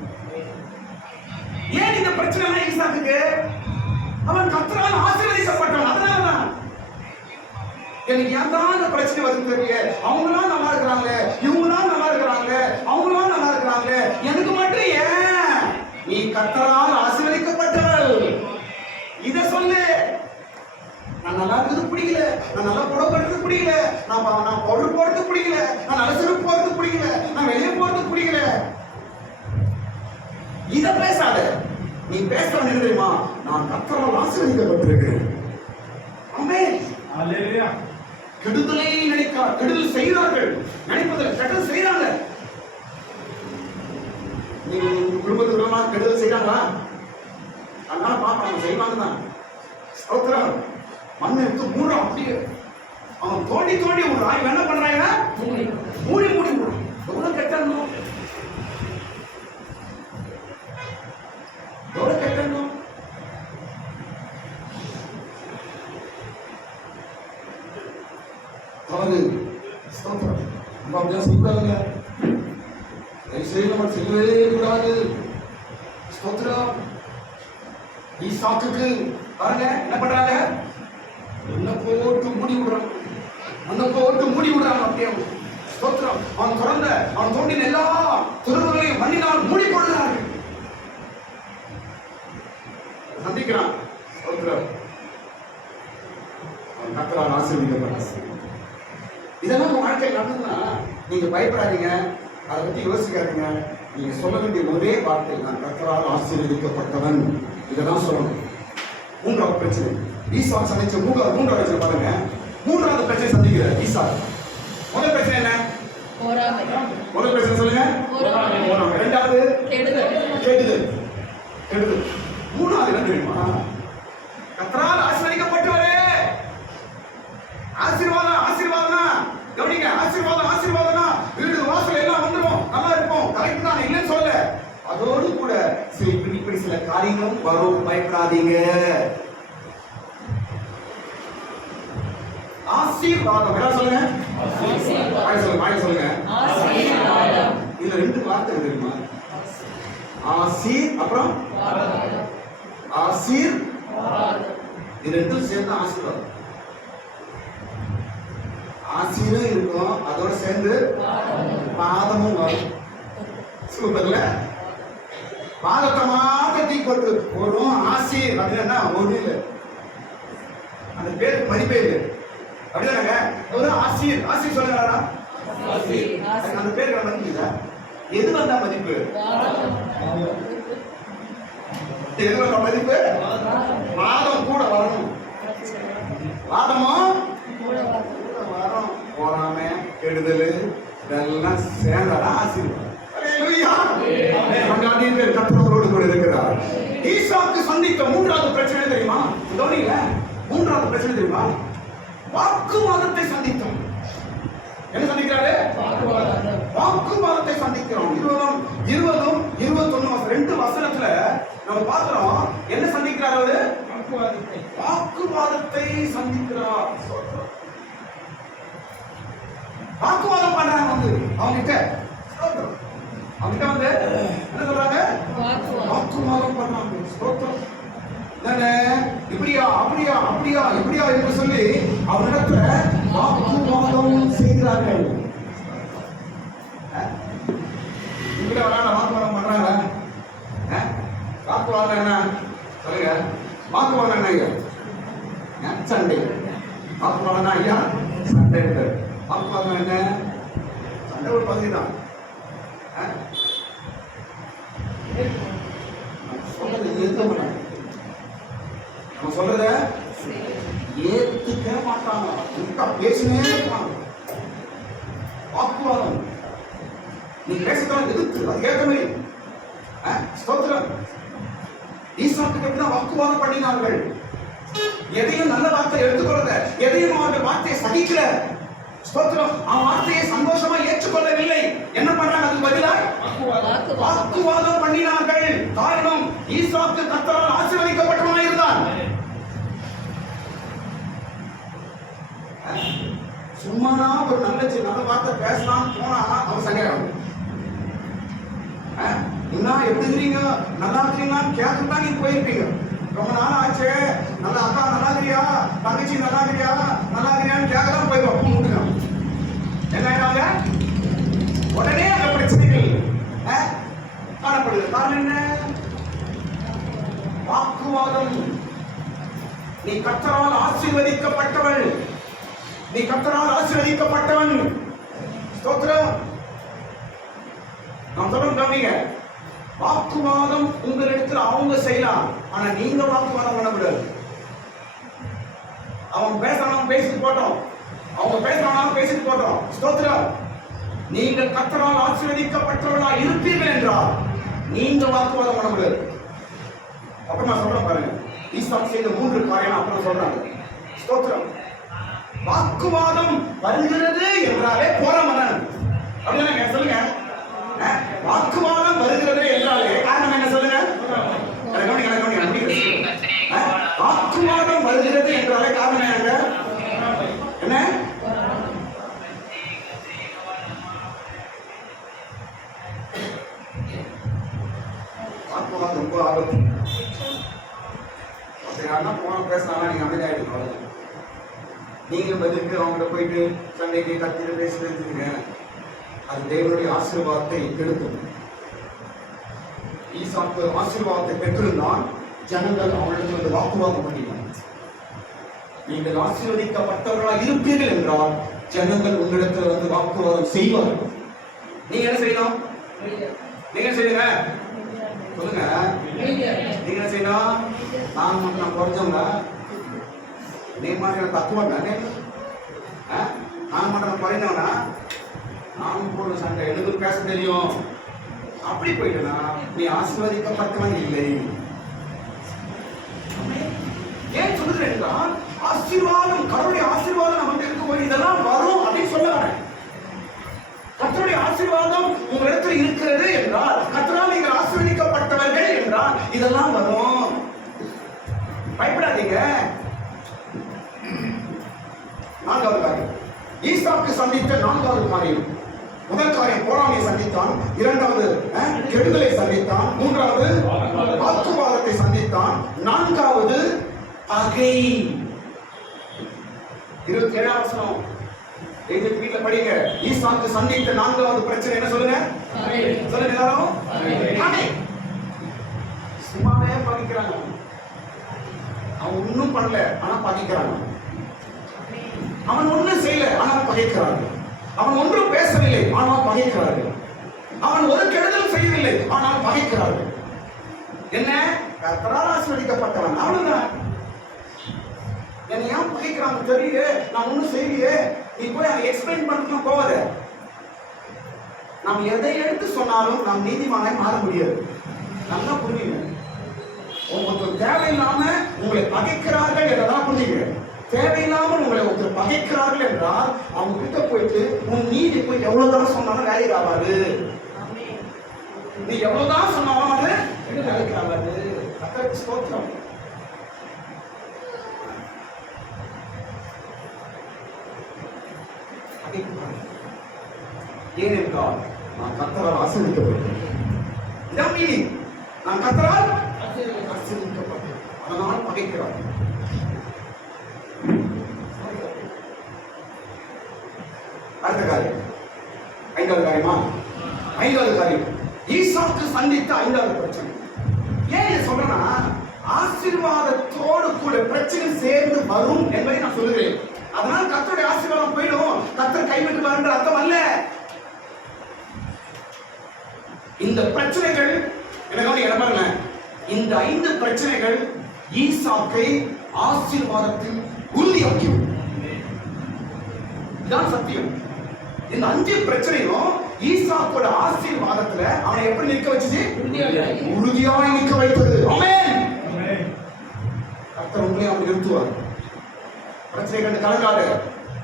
ஏன் இந்த பிரச்சனை ஈசாக்குக்கு? அவன் கர்த்தரால் ஆசீர்வதிக்கப்பட்டவன். அதனாலதான் எனக்கு ஏன் பிரச்சனை வருது தெரியல. அவங்களாம் நல்லா இருக்கிறாங்க, இவங்களாம் நல்லா இருக்கிறாங்க, அவங்களாம் நல்லா இருக்கிறாங்க, எனக்கு மட்டும் ஏன்? நீ கர்த்தரால் ஆசீர்வதிக்கப்பட்டவள். இத சொல்லு. நான் நல்லா இருக்கிறது பிடிக்கல, நான் நல்லா புடவை கட்டுறது பிடிக்கல, நான் பவுடர் போடுறது பிடிக்கல, நான் நல்ல செருப்பு போடுறது பிடிக்கல, நான் வெளியே போறது பிடிக்கல. இத பேசாத. நீ பேசுறது என்ன தெரியுமா? நான் கர்த்தரால் ஆசீர்வதிக்கப்பட்டிருக்கிறேன். ஆமென். ஹalleluya. கெடுதலை நினைக்கிறார், கெடுதல் செய்கிறார்கள், நினைப்பதில் கெடுதல் செய்கிறாங்க. நீங்க குடும்பத்துக்கு விரோதமா கெடுதல் செய்யறாங்களா? அதனால பாப்பாங்க, செய்வாங்க தான். ஸ்தோத்திரம். மண்ணை எடுத்து மூடுறான். அப்படியே அவன் தோண்டி தோண்டி விடுறான். இவன் என்ன பண்றாங்க? மூடி விடுறான். எவ்வளவு கெட்டணும், எவ்வளவு கெட்டணும். தவறு. ஸ்தோத்திரம். நம்ம அப்படியே செய்வாங்க. நம்ம செய்யவே கூடாது. ஸ்தோத்திரம். ஈசாக்குக்கு பாருங்க என்ன பண்றாங்க? என்ன போட்டு மூடி விடுறாங்க, மண்ணை போட்டு மூடி விடுறாங்க. அப்படியே ஸ்தோத்திரம். அவன் தொடர்ந்த அவன் தோண்டின எல்லா துறவுகளையும் மண்ணினால் மூடி போடுகிறார்கள். சந்திக்கிறான். ஸ்தோத்திரம். அவன் கர்த்தரால் ஆசீர்வதிக்கப்பட்டான். இதெல்லாம் உங்க வாழ்க்கையில் நடந்ததுன்னா நீங்க பயப்படாதீங்க, அதை பத்தி யோசிக்காதீங்க. நீங்க சொல்ல வேண்டிய ஒரே வார்த்தை, நான் கர்த்தரால் ஆசீர்வதிக்கப்பட்டவன். இதெல்லாம் சொல்லணும். மூன்றாவது பிரச்சனை, ஈசாக்கு சந்திச்ச மூன்றாவது பிரச்சனை பாருங்க. மூன்றாவது பிரச்சனை சந்திக்கிற ஈசாக்கு. முதல் பிரச்சனை என்ன? முதல் பிரச்சனை சொல்லுங்க. இரண்டாவது கெடுதல். மூணாவது என்ன தெரியுமா? கர்த்தரால் ஆசீர்வதிக்கப்பட்டவரே. ஆசீர்வாதம் கவனிங்க. ஆசீர்வாதம் வீடு வாசல் எல்லாம் வந்துடும், நல்லா இருக்கும். கரெக்ட் தான், இல்லைன்னு சொல்ல. அதோடு கூட இப்படி சில காரியங்களும் வரும். பயப்படாதீங்க. ஆசீர்வாதம் என்ன சொல்லுங்க? சொல்லுங்க. இதுல ரெண்டு வார்த்தை தெரியுமா? ஆசீர் அப்புறம் ஆசீர். இது ரெண்டும் சேர்ந்து ஆசீர்வாதம். ஆசீரும் இருக்கும், அதோட சேர்ந்து பாதமும் வரும். சூப்பர்ல. பாதத்தை மாத்தி போட்டு வரும் ஆசீர் அப்படின்னா ஒரு இல்லை, அந்த பேருக்கு மதிப்பே இல்லை. அப்படிதானங்க? ஒரு ஆசீர் சொல்லுங்களா? அந்த பேருக்கு மதிப்பு எது வந்தா மதிப்பு? எது வந்தா மதிப்பு? வாதம் கூட வரணும். வாதமும் வரும். போறாம கெடுதல் இதெல்லாம் சேர்ந்தாடா ஆசீர்வாதம். கர்த்தரோடு கூட இருக்கிறார். ஈசாக்கு சந்தித்த மூன்றாவது பிரச்சனை தெரியுமா? மூன்றாவது பிரச்சனை தெரியுமா? வாக்குவாதத்தை சந்தித்தோம். என்ன சந்திக்கிறாரு? வாக்குவாதத்தை சந்திக்கிறோம். 20-21 ரெண்டு வசனத்துல நம்ம பார்க்கிறோம். என்ன சந்திக்கிறார் அவரு? வாக்குவாதத்தை சந்திக்கிறார். வாக்குவாதம் பண்றாங்க வந்து அவங்க கிட்ட. வாக்குவாதம் பண்ணாங்க. ஸ்தோத்திரம். தானே இப்படியா அப்படியா அப்படியா இப்படியா என்று சொல்லி அவரிடத்துல வாக்குவாதம் செய்கிறார்கள். இப்படி வராங்க வாக்குவாதம் பண்றாங்க. வாக்குவாதம் என்ன சொல்லுங்க? வாக்குவாதம் என்னங்க? சண்டை. வாக்குவாதம் ஐயா சண்டை. வாக்குவாதம் என்ன? சண்டை ஒரு பகுதி தான். சொல்றது ஏத்துக்க மாட்டாங்க. நம்ம சொல்றத ஏத்துக்க மாட்டாங்க. பேசினே இருப்பாங்க. வாக்குவாதம். நீ பேசத்தான் எதிர்த்து அது ஏற்ற மாதிரி. ஸ்தோத்திரம். ஈசாக்கு எப்படிதான் வாக்குவாதம் பண்ணினார்கள். எதையும் நல்ல வார்த்தை எடுத்துக்கொள்ளல, எதையும் அவர்கள் வார்த்தையை சகிக்கல. ஸ்தோத்திரம். அவன் வார்த்தையை சந்தோஷமா ஏற்றுக்கொள்ளவில்லை. என்ன பண்றாங்க? அதுக்கு பதிலாக வாக்குவாதம் பண்ணினார்கள். காரணம், ஈசாக்கு கர்த்தரால் ஆசீர்வதிக்கப்பட்டவனாய் இருந்தான். சும்மானா ஒரு நல்ல வார்த்தை பேசலாம் போனா அவன் சங்கம். என்ன எப்படி இருக்கீங்க, நல்லா இருக்கீங்களான்னு கேட்கத்தான் நீங்க போயிருப்பீங்க. ரொம்ப நாள் ஆச்சு, நல்லா அக்கா நல்லா இருக்கிறியா, தங்கச்சி நல்லா இருக்கிறியா, நல்லா இருக்கிறியான்னு கேட்கதான் போயிருவோம். அப்போ முட்டுங்க என்ன ஆயிடாங்க, உடனே அந்த பிரச்சனைகள் காணப்படுது. காரணம் என்ன? வாக்குவாதம். நீ கர்த்தரால் ஆசீர்வதிக்கப்பட்டவள், நீ கர்த்தரால் ஆசீர்வதிக்கப்பட்டவன். ஸ்தோத்திரம். நாம் தொடர்ந்து கவனிங்க. வாக்குவாதம் உங்களிடத்தில் அவங்க செய்யலாம், ஆனா நீங்க வாக்குவாதம் பண்ணக்கூடாது. அவன் பேசணும் பேசிட்டு போட்டோம், அவங்க பேசணும் பேசிட்டு போட்டோம். ஸ்தோத்திரம். நீங்கள் கர்த்தரால் ஆசீர்வதிக்கப்பட்டவர்களா இருப்பீர்கள் என்றால் நீங்க வாக்குவாதம் பண்ணக்கூடாது. அப்புறமா சொல்றேன் பாருங்க. ஈசாக்கு செய்த 3 காரியம் அப்புறம் சொல்றாங்க. ஸ்தோத்திரம். வாக்குவாதம் வருகிறது என்றாலே போராமன் அப்படின்னா சொல்லுங்க. வாக்குவாதம் வருகிறது என்றாலே காரணம் என்ன சொல்லுங்க? வாக்குவாதம் வருகிறது என்றாலே காரணம் என்ன? வாக்குவாதம் ரொம்ப ஆபத்து. போன பேசினா நீங்க அமைதியாயிடுங்க. நீங்க பதிலுக்கு அவங்கள்ட்ட போயிட்டு சண்டைக்கு கத்திட்டு பேசுறதுங்க, அது தேவனுடைய ஆசீர்வாதத்தை கெடுக்கும். ஈசாக்கு ஆசீர்வாதத்தை பெற்றிருந்தான், ஜனங்கள் அவனிடத்தில் வாக்குவாதம் பண்ணினார். நீங்கள் ஆசீர்வதிக்கப்பட்டவர்களாக இருப்பீர்கள் என்றால் ஜனங்கள் உங்களிடத்தில் வந்து வாக்குவாதம் செய்வார்கள். நீங்க என்ன செய்யணும்? நீங்க செய்யுங்க, சொல்லுங்க. நீங்க என்ன செய்யணும்? நான் மட்டும் நான் குறைஞ்சவங்க, நீ மாதிரி தத்துவங்க, நான் மட்டும் குறைஞ்சவனா, நானும் போன சண்டை எனக்கு பேச தெரியும் அப்படி போயிட்டனா நீ ஆசீர்வதிக்கப்பட்டவன் இல்லை. ஏன் சொல்லுறேன் என்றால் ஆசீர்வாதம், கடவுளுடைய ஆசீர்வாதம் நமக்கு இருக்கும்போது இதெல்லாம் வரும் அப்படின்னு சொல்ல வரேன். கர்த்தருடைய ஆசீர்வாதம் உங்களிடத்தில் இருக்கிறது என்றால், கர்த்தரால் நீங்கள் ஆசீர்வதிக்கப்பட்டவர்கள் என்றால் இதெல்லாம் வரும். பயப்படாதீங்க. 4வது காரியம், ஈசாக்கு சந்தித்த 4வது காரியம். முதல் காரியம் பொறாமையை சந்தித்தான், 2வது கெடுதலை சந்தித்தான், 3வது வாக்குவாதத்தை சந்தித்தான், 4வது பகை. 27ஆம் வசனம் எங்க வீட்டுல படிங்க. ஈசாக்கு சந்தித்த 4வது பிரச்சனை என்ன சொல்லுங்க? சொல்லுங்க எல்லாரும். சும்மாவே பகைக்கிறாங்க. அவன் ஒன்னும் பண்ணல ஆனா பகைக்கிறாங்க. அவன் ஒன்றும் செய்யல ஆனால் பகைக்கிறார்கள். அவன் ஒன்றும் பேசவில்லை ஆனால் பகைக்கிறார்கள். அவன் ஒரு கெடுதல் செய்யவில்லை ஆனால் பகைக்கிறார்கள். என்ன? கர்த்தரால் ஆசீர்வதிக்கப்பட்டவன், அவ்வளவுதான். என்னை ஏன் பகைக்கிறாங்க தெரியல, நான் ஒன்றும் செய்யலையே, நீ போய் அதை எக்ஸ்பிளைன் பண்ணணும் போவத. நாம் எதை எடுத்து சொன்னாலும் நாம் நீதிமானாய் மாற முடியாது. நல்லா புரியுங்க. உங்களுக்கு தேவையில்லாம உங்களை பகைக்கிறார்கள் என்றதான் புரியுங்க. தேவையில்லாமல் உங்களை ஒருத்தர் பகைக்கிறார்கள் என்றால் அவங்க கிட்ட போயிட்டு உன் நீதி போய் எவ்வளவுதான் சொன்னாலும் வேலைக்கு ஆகாது. நீ எவ்வளவுதான் சொன்னாலும் அது வேலைக்கு ஆகாது. கர்த்தருக்கு ஸ்தோத்திரம். ஏனென்றால் நான் கர்த்தரால் ஆசீர்வதிக்கப்பட்டேன். இதான் மீனிங். நான் கர்த்தரால் ஆசீர்வதிக்கப்பட்டேன், அதனால் பகைக்கிறார். அடுத்த காரியம், ஐந்தாவது காரியமா? ஐந்தாவது காரியம், ஈசாக்கு சந்தித்த ஐந்தாவது பிரச்சனை. ஏன் இதை சொல்றேன்னா, ஆசீர்வாதத்தோடு கூட பிரச்சனை சேர்ந்து வரும் என்பதை நான் சொல்லுகிறேன். அதனால் கர்த்தருடைய ஆசீர்வாதம் போயிடும், கர்த்தர் கைவிட்டுவார் என்ற அர்த்தம் அல்ல. இந்த பிரச்சனைகள் என்ன பாருங்க, இந்த 5 பிரச்சனைகள் ஈசாக்கை ஆசீர்வாதத்தில் உறுதியாக்கியும். இதான் சத்தியம். இந்த 5 பிரச்சனையும் ஈசாக்கோட ஆசீர்வாதத்துல அவனை எப்படி நிற்க வச்சுச்சு? உறுதியாய் நிற்க வைத்தது. ஆமென். கர்த்தர் உங்களை அவன் நிறுத்துவார். பிரச்சனை கண்டு கலங்காத.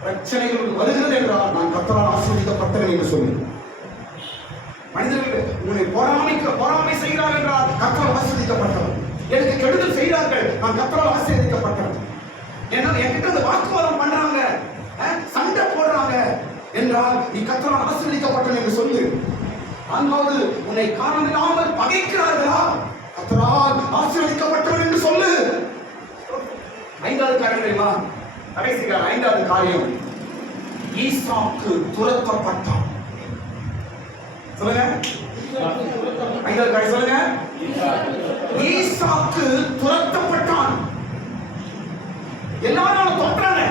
பிரச்சனைகள் வருகிறது என்றால் நான் கர்த்தரால் ஆசீர்வதிக்கப்பட்டவன் என்று சொல்லு. மனிதர்கள் உன்னை பொறாமை செய்கிறார்கள் என்றால் கர்த்தரால் ஆசீர்வதிக்கப்பட்டவன். எனக்கு கெடுதல் செய்கிறார்கள், நான் கர்த்தரால் ஆசீர்வதிக்கப்பட்டவன். என்ன என்கிட்ட இந்த வாக்குவாதம் பண்றாங்க, சண்டை போடுறாங்க என்றால் நீ கர்த்தரால் ஆசீர்வதிக்கப்பட்டவன் என்று சொல்லு. அதாவது உன்னை காரணமில்லாமல் பகைக்கிறார்களா, கர்த்தரால் ஆசீர்வதிக்கப்பட்டவன் என்று சொல்லு. ஐந்தாவது காரியம் தெரியுமா? கடைசி ஐந்தாவது காரியம், ஈசாக்கு துரத்தப்பட்டான். சொல்லுங்க, ஐந்தாவது காரியம் சொல்லுங்க. ஈசாக்கு துரத்தப்பட்டான். எல்லாரும் தோற்றாங்க,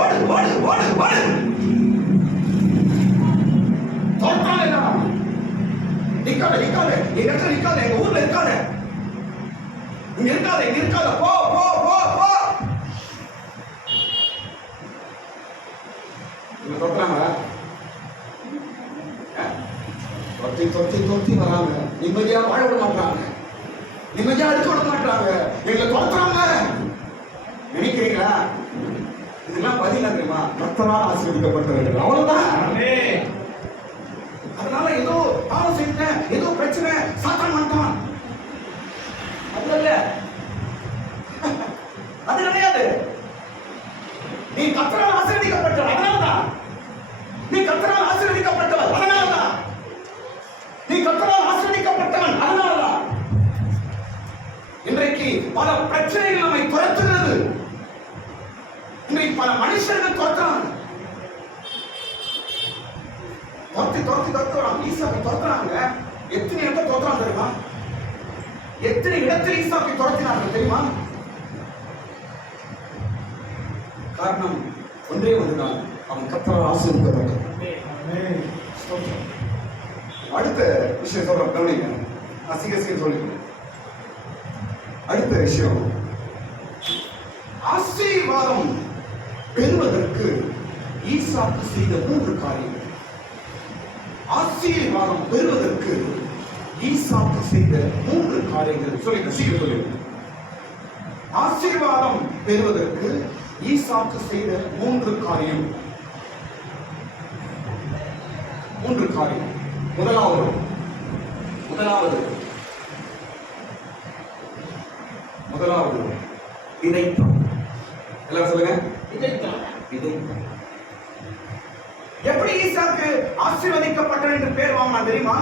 ஓடு ஓடு ஓடு ஓடு தோற்றாங்க. எல்லாரும் நிக்காத நிக்காத, எங்க இடத்துல நிக்காத, எங்க ஊர்ல இருக்காத, இங்க இருக்காத, இங்க இருக்காத, போ போ போ போ. இங்க தோற்றாங்க, தொத்தி தொத்தி தொத்தி வராங்க, நிம்மதியா வாழ விட மாட்டாங்க, நிம்மதியா இருக்க விட மாட்டாங்க, எங்களை தோற்றாங்க. நினைக்கிறீங்களா? இதெல்லாம் பதில் தெரியுமா? கர்த்தரால் ஆசீர்வதிக்கப்பட்டவர்கள், அவ்வளவுதான். அதனால ஏதோ பாவம் செய்தேன், ஏதோ பிரச்சனை, சாத்தான் வந்துட்டான், அது அது கிடையாது. நீ கர்த்தரால் ஆசீர்வதிக்கப்பட்டவன், அதனாலதான். நீ கர்த்தரால் ஆசீர்வதிக்கப்பட்டவன், அதனாலதான். நீ கர்த்தரால் ஆசீர்வதிக்கப்பட்டவன், அதனாலதான். இன்றைக்கு பல பிரச்சனைகள் நம்மை துரத்துகிறது. இன்றைக்கு பல மனுஷர்கள் துரத்துறாங்க, துரத்தி துரத்தி துரத்துறாங்க. ஈசாக்கை துரத்துறாங்க. எத்தனை இடத்தை துரத்துறாங்க தெரியுமா? எத்தனை இடத்தில் ஈசாக்கை துரத்தினார்கள் தெரியுமா? காரணம் ஒன்றே ஒன்றுதான், அவன் கர்த்தரால் ஆசீர்வதிக்கப்பட்டான். அடுத்த விஷயம் சொல்றேன், கவனிங்க. அசிகசியம் சொல்லிக்கிறேன். அடுத்த விஷயம், ஆசீர்வாதம் பெறுவதற்கு ஈசாக்கு செய்த 3 காரியங்கள். ஆசீர்வாதம் பெறுவதற்கு ஈசாக்கு செய்த 3 காரியங்கள். சொல்லுங்க, சீக்கிரம் சொல்லுங்க. ஆசீர்வாதம் பெறுவதற்கு ஈசாக்கு செய்த 3 காரியம். 3 காரியம். முதலாவது விதைத்தான். எல்லாரும் சொல்லுங்க, விதைத்தான். எப்படி ஈசாக்கு ஆசீர்வதிக்கப்பட்டான் என்று பேர் வாங்கினான் தெரியுமா?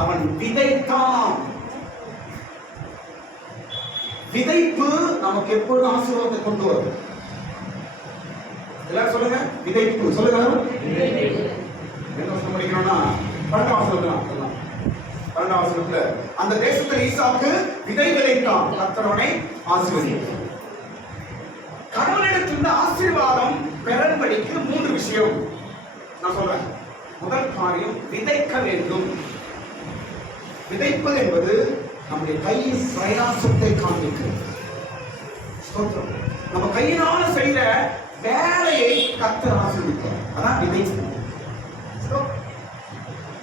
அவன் விதைத்தான். விதைப்பு நமக்கு எப்பொழுதும் ஆசீர்வாதத்தை கொண்டு வரும். எல்லாரும் சொல்லுங்க, விதைப்பு. சொல்லுங்க, என்ன வருஷம் படிக்கணும்னா 12ஆம் வசனத்துல 12ஆம் வசனத்துல அந்த தேசத்தில் ஈசாக்கு விதை விதைத்தான், கர்த்தரவனை ஆசீர்வதித்தார். கடவுளிடத்திலிருந்து ஆசீர்வாதம் பெறும்படிக்கு 3 விஷயம் நான் சொல்றேன். முதல் காரியம், விதைக்க வேண்டும். விதைப்பது என்பது நம்முடைய கையின் பிரயாசத்தை காண்பிக்கிறது. நம்ம கையினால செய்யற வேலையை கர்த்தர் ஆசீர்வதித்தார், அதான் விதைப்பு.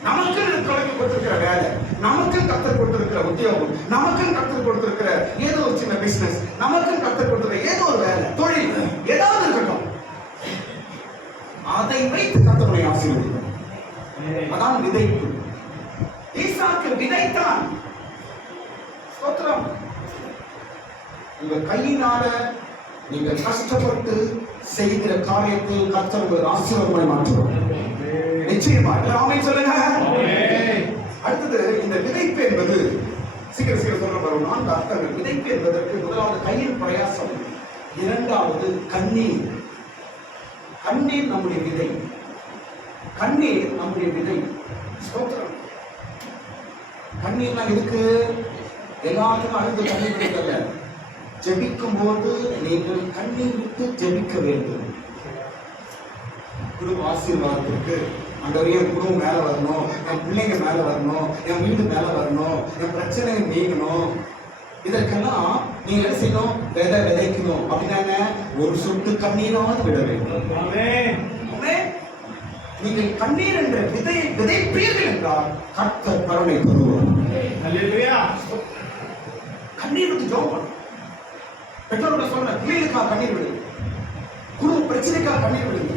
நமக்கு கடவுள் கொடுத்திருக்கிற வேலை, நமக்கு கர்த்தர் கொடுத்திருக்கிற உத்தியோகம், நமக்கு கர்த்தர் கொடுத்திருக்கிற ஏதோ ஒரு சின்ன பிசினஸ், நமக்கு கர்த்தர் கொடுத்திருக்கிற ஏதோ ஒரு வேலை, தொழில், ஏதாவது இருக்கட்டும், அதை வைத்து கர்த்தரை ஆசீர்வதிக்கும். அதான் விதைப்பு. ஈசாக்கு விதைத்தான். ஸ்தோத்திரம். உங்க கையினால நீங்க கஷ்டப்பட்டு செய்கிற காரியத்தில் கர்த்தர் உங்கள் ஆசீர்வாதமாய் மாற்றுவார். நிச்சயமா. ஆமென் சொல்லுங்க. அடுத்தது, இந்த விதைப்பு என்பது சீக்கிரம் சொல்ற பாரு. 4 அர்த்தங்கள். விதைப்பு என்பதற்கு முதலாவது கையின் பிரயாசம், இரண்டாவது கண்ணீர். கண்ணீர் நம்முடைய விதை. கண்ணீர் நம்முடைய விதை. ஸ்தோத்திரம். கண்ணீர்லாம் இருக்கு. எல்லாத்துக்கும் அழுது கண்ணீர் விடுதல்ல. ஜெபிக்கும் போது நீங்கள் கண்ணீர் விட்டு ஜெபிக்க வேண்டும். குடும்ப ஆசீர்வாதத்திற்கு ஆண்டவரே என் குடும்பம் மேல வரணும், என் பிள்ளைங்க மேல வரணும், என் வீடு மேல வரணும், என் பிரச்சனை நீங்கணும். இதற்கெல்லாம் நீங்க என்ன செய்யணும்? விதைக்கணும். அப்படின்னா ஒரு சொட்டு கண்ணீராவது விட வேண்டும். நீங்கள் கண்ணீர் என்ற விதையை விதைப்பீர்கள் என்றால் கர்த்தர் பலனை தருவார். கண்ணீர் விட்டு ஜெபம் பண்ணு. பெற்றோர்களை சொல்ற பிள்ளைகளுக்காக கண்ணீர் விடுங்க. குடும்ப பிரச்சனைக்காக கண்ணீர் விடுங்க.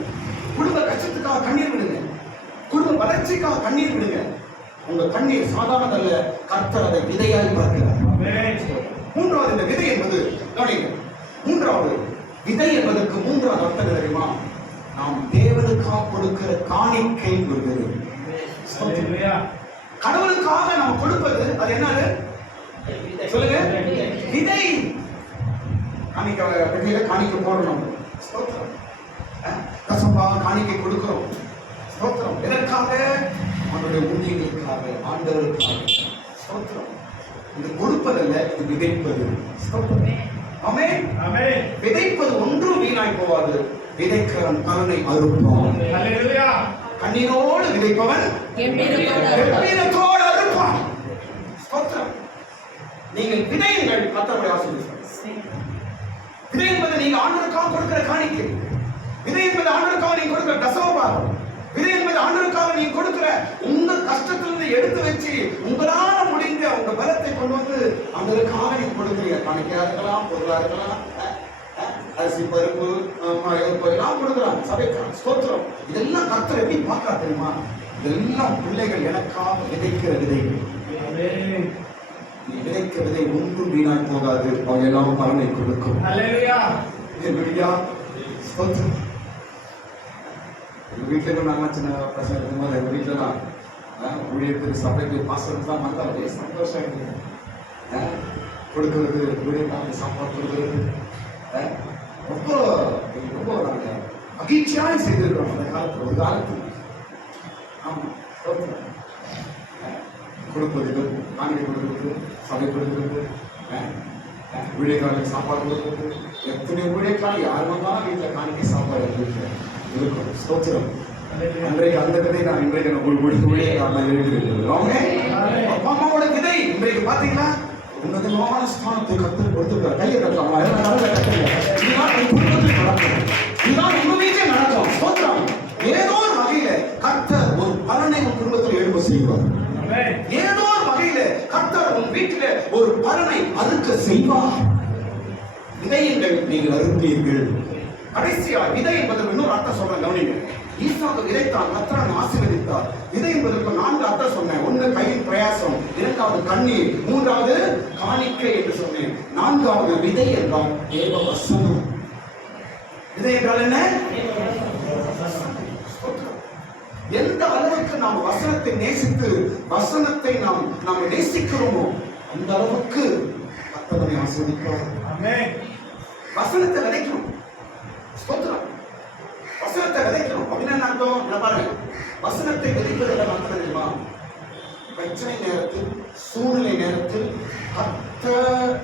குடும்ப கஷ்டத்துக்காக கண்ணீர் விடுங்க. குடும்ப வளர்ச்சிக்காக கண்ணீர் விடுங்க. உங்க கண்ணீர் சாதாரணதல்ல, கர்த்தர் அதை விதையால் பார்க்கிறார். மூன்றாவது, இந்த விதை என்பது கவனிங்க. மூன்றாவது விதை என்பதற்கு மூன்றாவது அர்த்தம் தெரியுமா? நாம் தேவனுக்காக கொடுக்கிற காணிக்கை விடுவது. கடவுளுக்காக நாம் கொடுப்பது அது என்னது சொல்லுங்க? விதை. காணிக்கை போடணும். கசப்பாக காணிக்கை கொடுக்கிறோம். ஸ்தோத்திரம். எதற்காக? அவனுடைய ஊழியர்களுக்காக, ஆண்டவருக்காக. ஸ்தோத்திரம். இது கொடுப்பதல்ல, இது விதைப்பது. ஸ்தோத்திரம். ஆமென். ஆமென். விதைப்பது ஒன்றும் வீணாய் போகாது. விதைக்கிறவன் பலனை அறுப்பான். ஹல்லேலூயா. கண்ணீரோடு விதைப்பவன் கம்பீரத்தோடு அறுப்பான். ஸ்தோத்திரம். நீங்கள் விதையுங்கள், கர்த்தருடைய ஆசீர்வாதம். விதை என்பது நீங்க ஆண்டவருக்காக கொடுக்கிற காணிக்கை. விதை என்பது ஆண்டவருக்காக நீங்க கொடுக்கிற தசமபாகம். விதை என்பது ஆண்டவருக்காக நீங்க கொடுக்கிற உங்க கஷ்டத்திலிருந்து எடுத்து வச்சு உங்களால முடிந்த உங்க பலத்தை கொண்டு வந்து ஆண்டவருக்காக நீங்க கொடுக்குறீங்க. காணிக்கையா இருக்கலாம், பொருளா இருக்கலாம், அரிசி பருப்பு எல்லாம் கொடுக்குறாங்க சபைக்கான. ஸ்தோத்திரம். இதெல்லாம் கர்த்தர் எப்படி பார்க்கறா தெரியுமா? இதெல்லாம் பிள்ளைகள் எனக்காக விதைக்கிற விதைகள். நீ விதைக்க விதை ஒன்றும் வீணாய் போகாது. அவங்க எல்லாம் பலனை கொடுக்கும். ஸ்தோத்திரம். எங்க வீட்டுல நாங்க சின்ன பசங்க இருக்கும்போது எங்க வீட்டுலலாம் ஊழியத்துக்கு சபைக்கு பாசம் தான் வந்தா அப்படியே சந்தோஷம் கொடுக்கறது, ஊழியக்காக சாப்பாடு கொடுக்கறது ரொம்ப ரொம்ப நாங்க மகிழ்ச்சியாக செய்திருக்கிறோம் அந்த காலத்துல. ஒரு காலத்துல ஆமா கொடுப்பது, காணிக்கை கொடுக்கிறது, சபை கொடுக்கிறது, ஊழியக்காரர்களுக்கு சாப்பாடு கொடுக்கிறது. எத்தனை ஊழியக்காரர்கள் யார் வந்தாலும் வீட்டில் காணிக்கை சாப்பாடு இருக்கும். ஸ்தோத்திரம். அன்றைக்கு அந்த விதை நான் இன்றைக்கு ஊழியக்காரமாக இருக்கிறோம். அப்பா அம்மாவோட விதை இன்றைக்கு பாத்தீங்கன்னா உன்னதமான ஸ்தானத்தை கர்த்தர் கொடுத்திருக்கிறார். கையை கட்டலாம். இதுதான் உங்க வீட்டிலே நடக்கும். ஸ்தோத்திரம். ஏதோ ஒரு வகையில கர்த்தர் ஒரு பலனை உன் குடும்பத்தில் எழும்ப செய்வார். ஏதோ ஒரு வகையில கர்த்தர் உன் வீட்டில ஒரு பலனை அறுக்க செய்வார். விதையுங்கள், நீங்கள் அறுப்பீர்கள். கடைசியா விதை என்பதற்கு இன்னொரு அர்த்தம் சொல்றேன், கவனிங்க. ஈசாக்கு விதைத்தான், கர்த்தர் ஆசீர்வதித்தார். விதை என்பதற்கு 4 அர்த்தம் சொன்னேன். 1 கையின் பிரயாசம், 2வது கண்ணீர், 3வது காணிக்கை என்று சொன்னேன். 4வது விதை என்றால் தேவ வசனம். விதை என்றால் என்ன? எந்த அளவுக்கு நாம் வசனத்தை நேசித்து வசனத்தை நாம் நேசிக்கிறோமோ அந்த அளவுக்கு கர்த்தரை ஆசீர்வதிப்பார். ஆமென். வசனத்தை விதைக்கணும். ஸ்தோத்திரம். வசனத்தை விதைக்கணும் அப்படின்னா என்ன அர்த்தம்? பாருங்க, வசனத்தை விதைப்பது அர்த்தம் தெரியுமா? பிரச்சனை நேரத்தில், சூழ்நிலை நேரத்தில்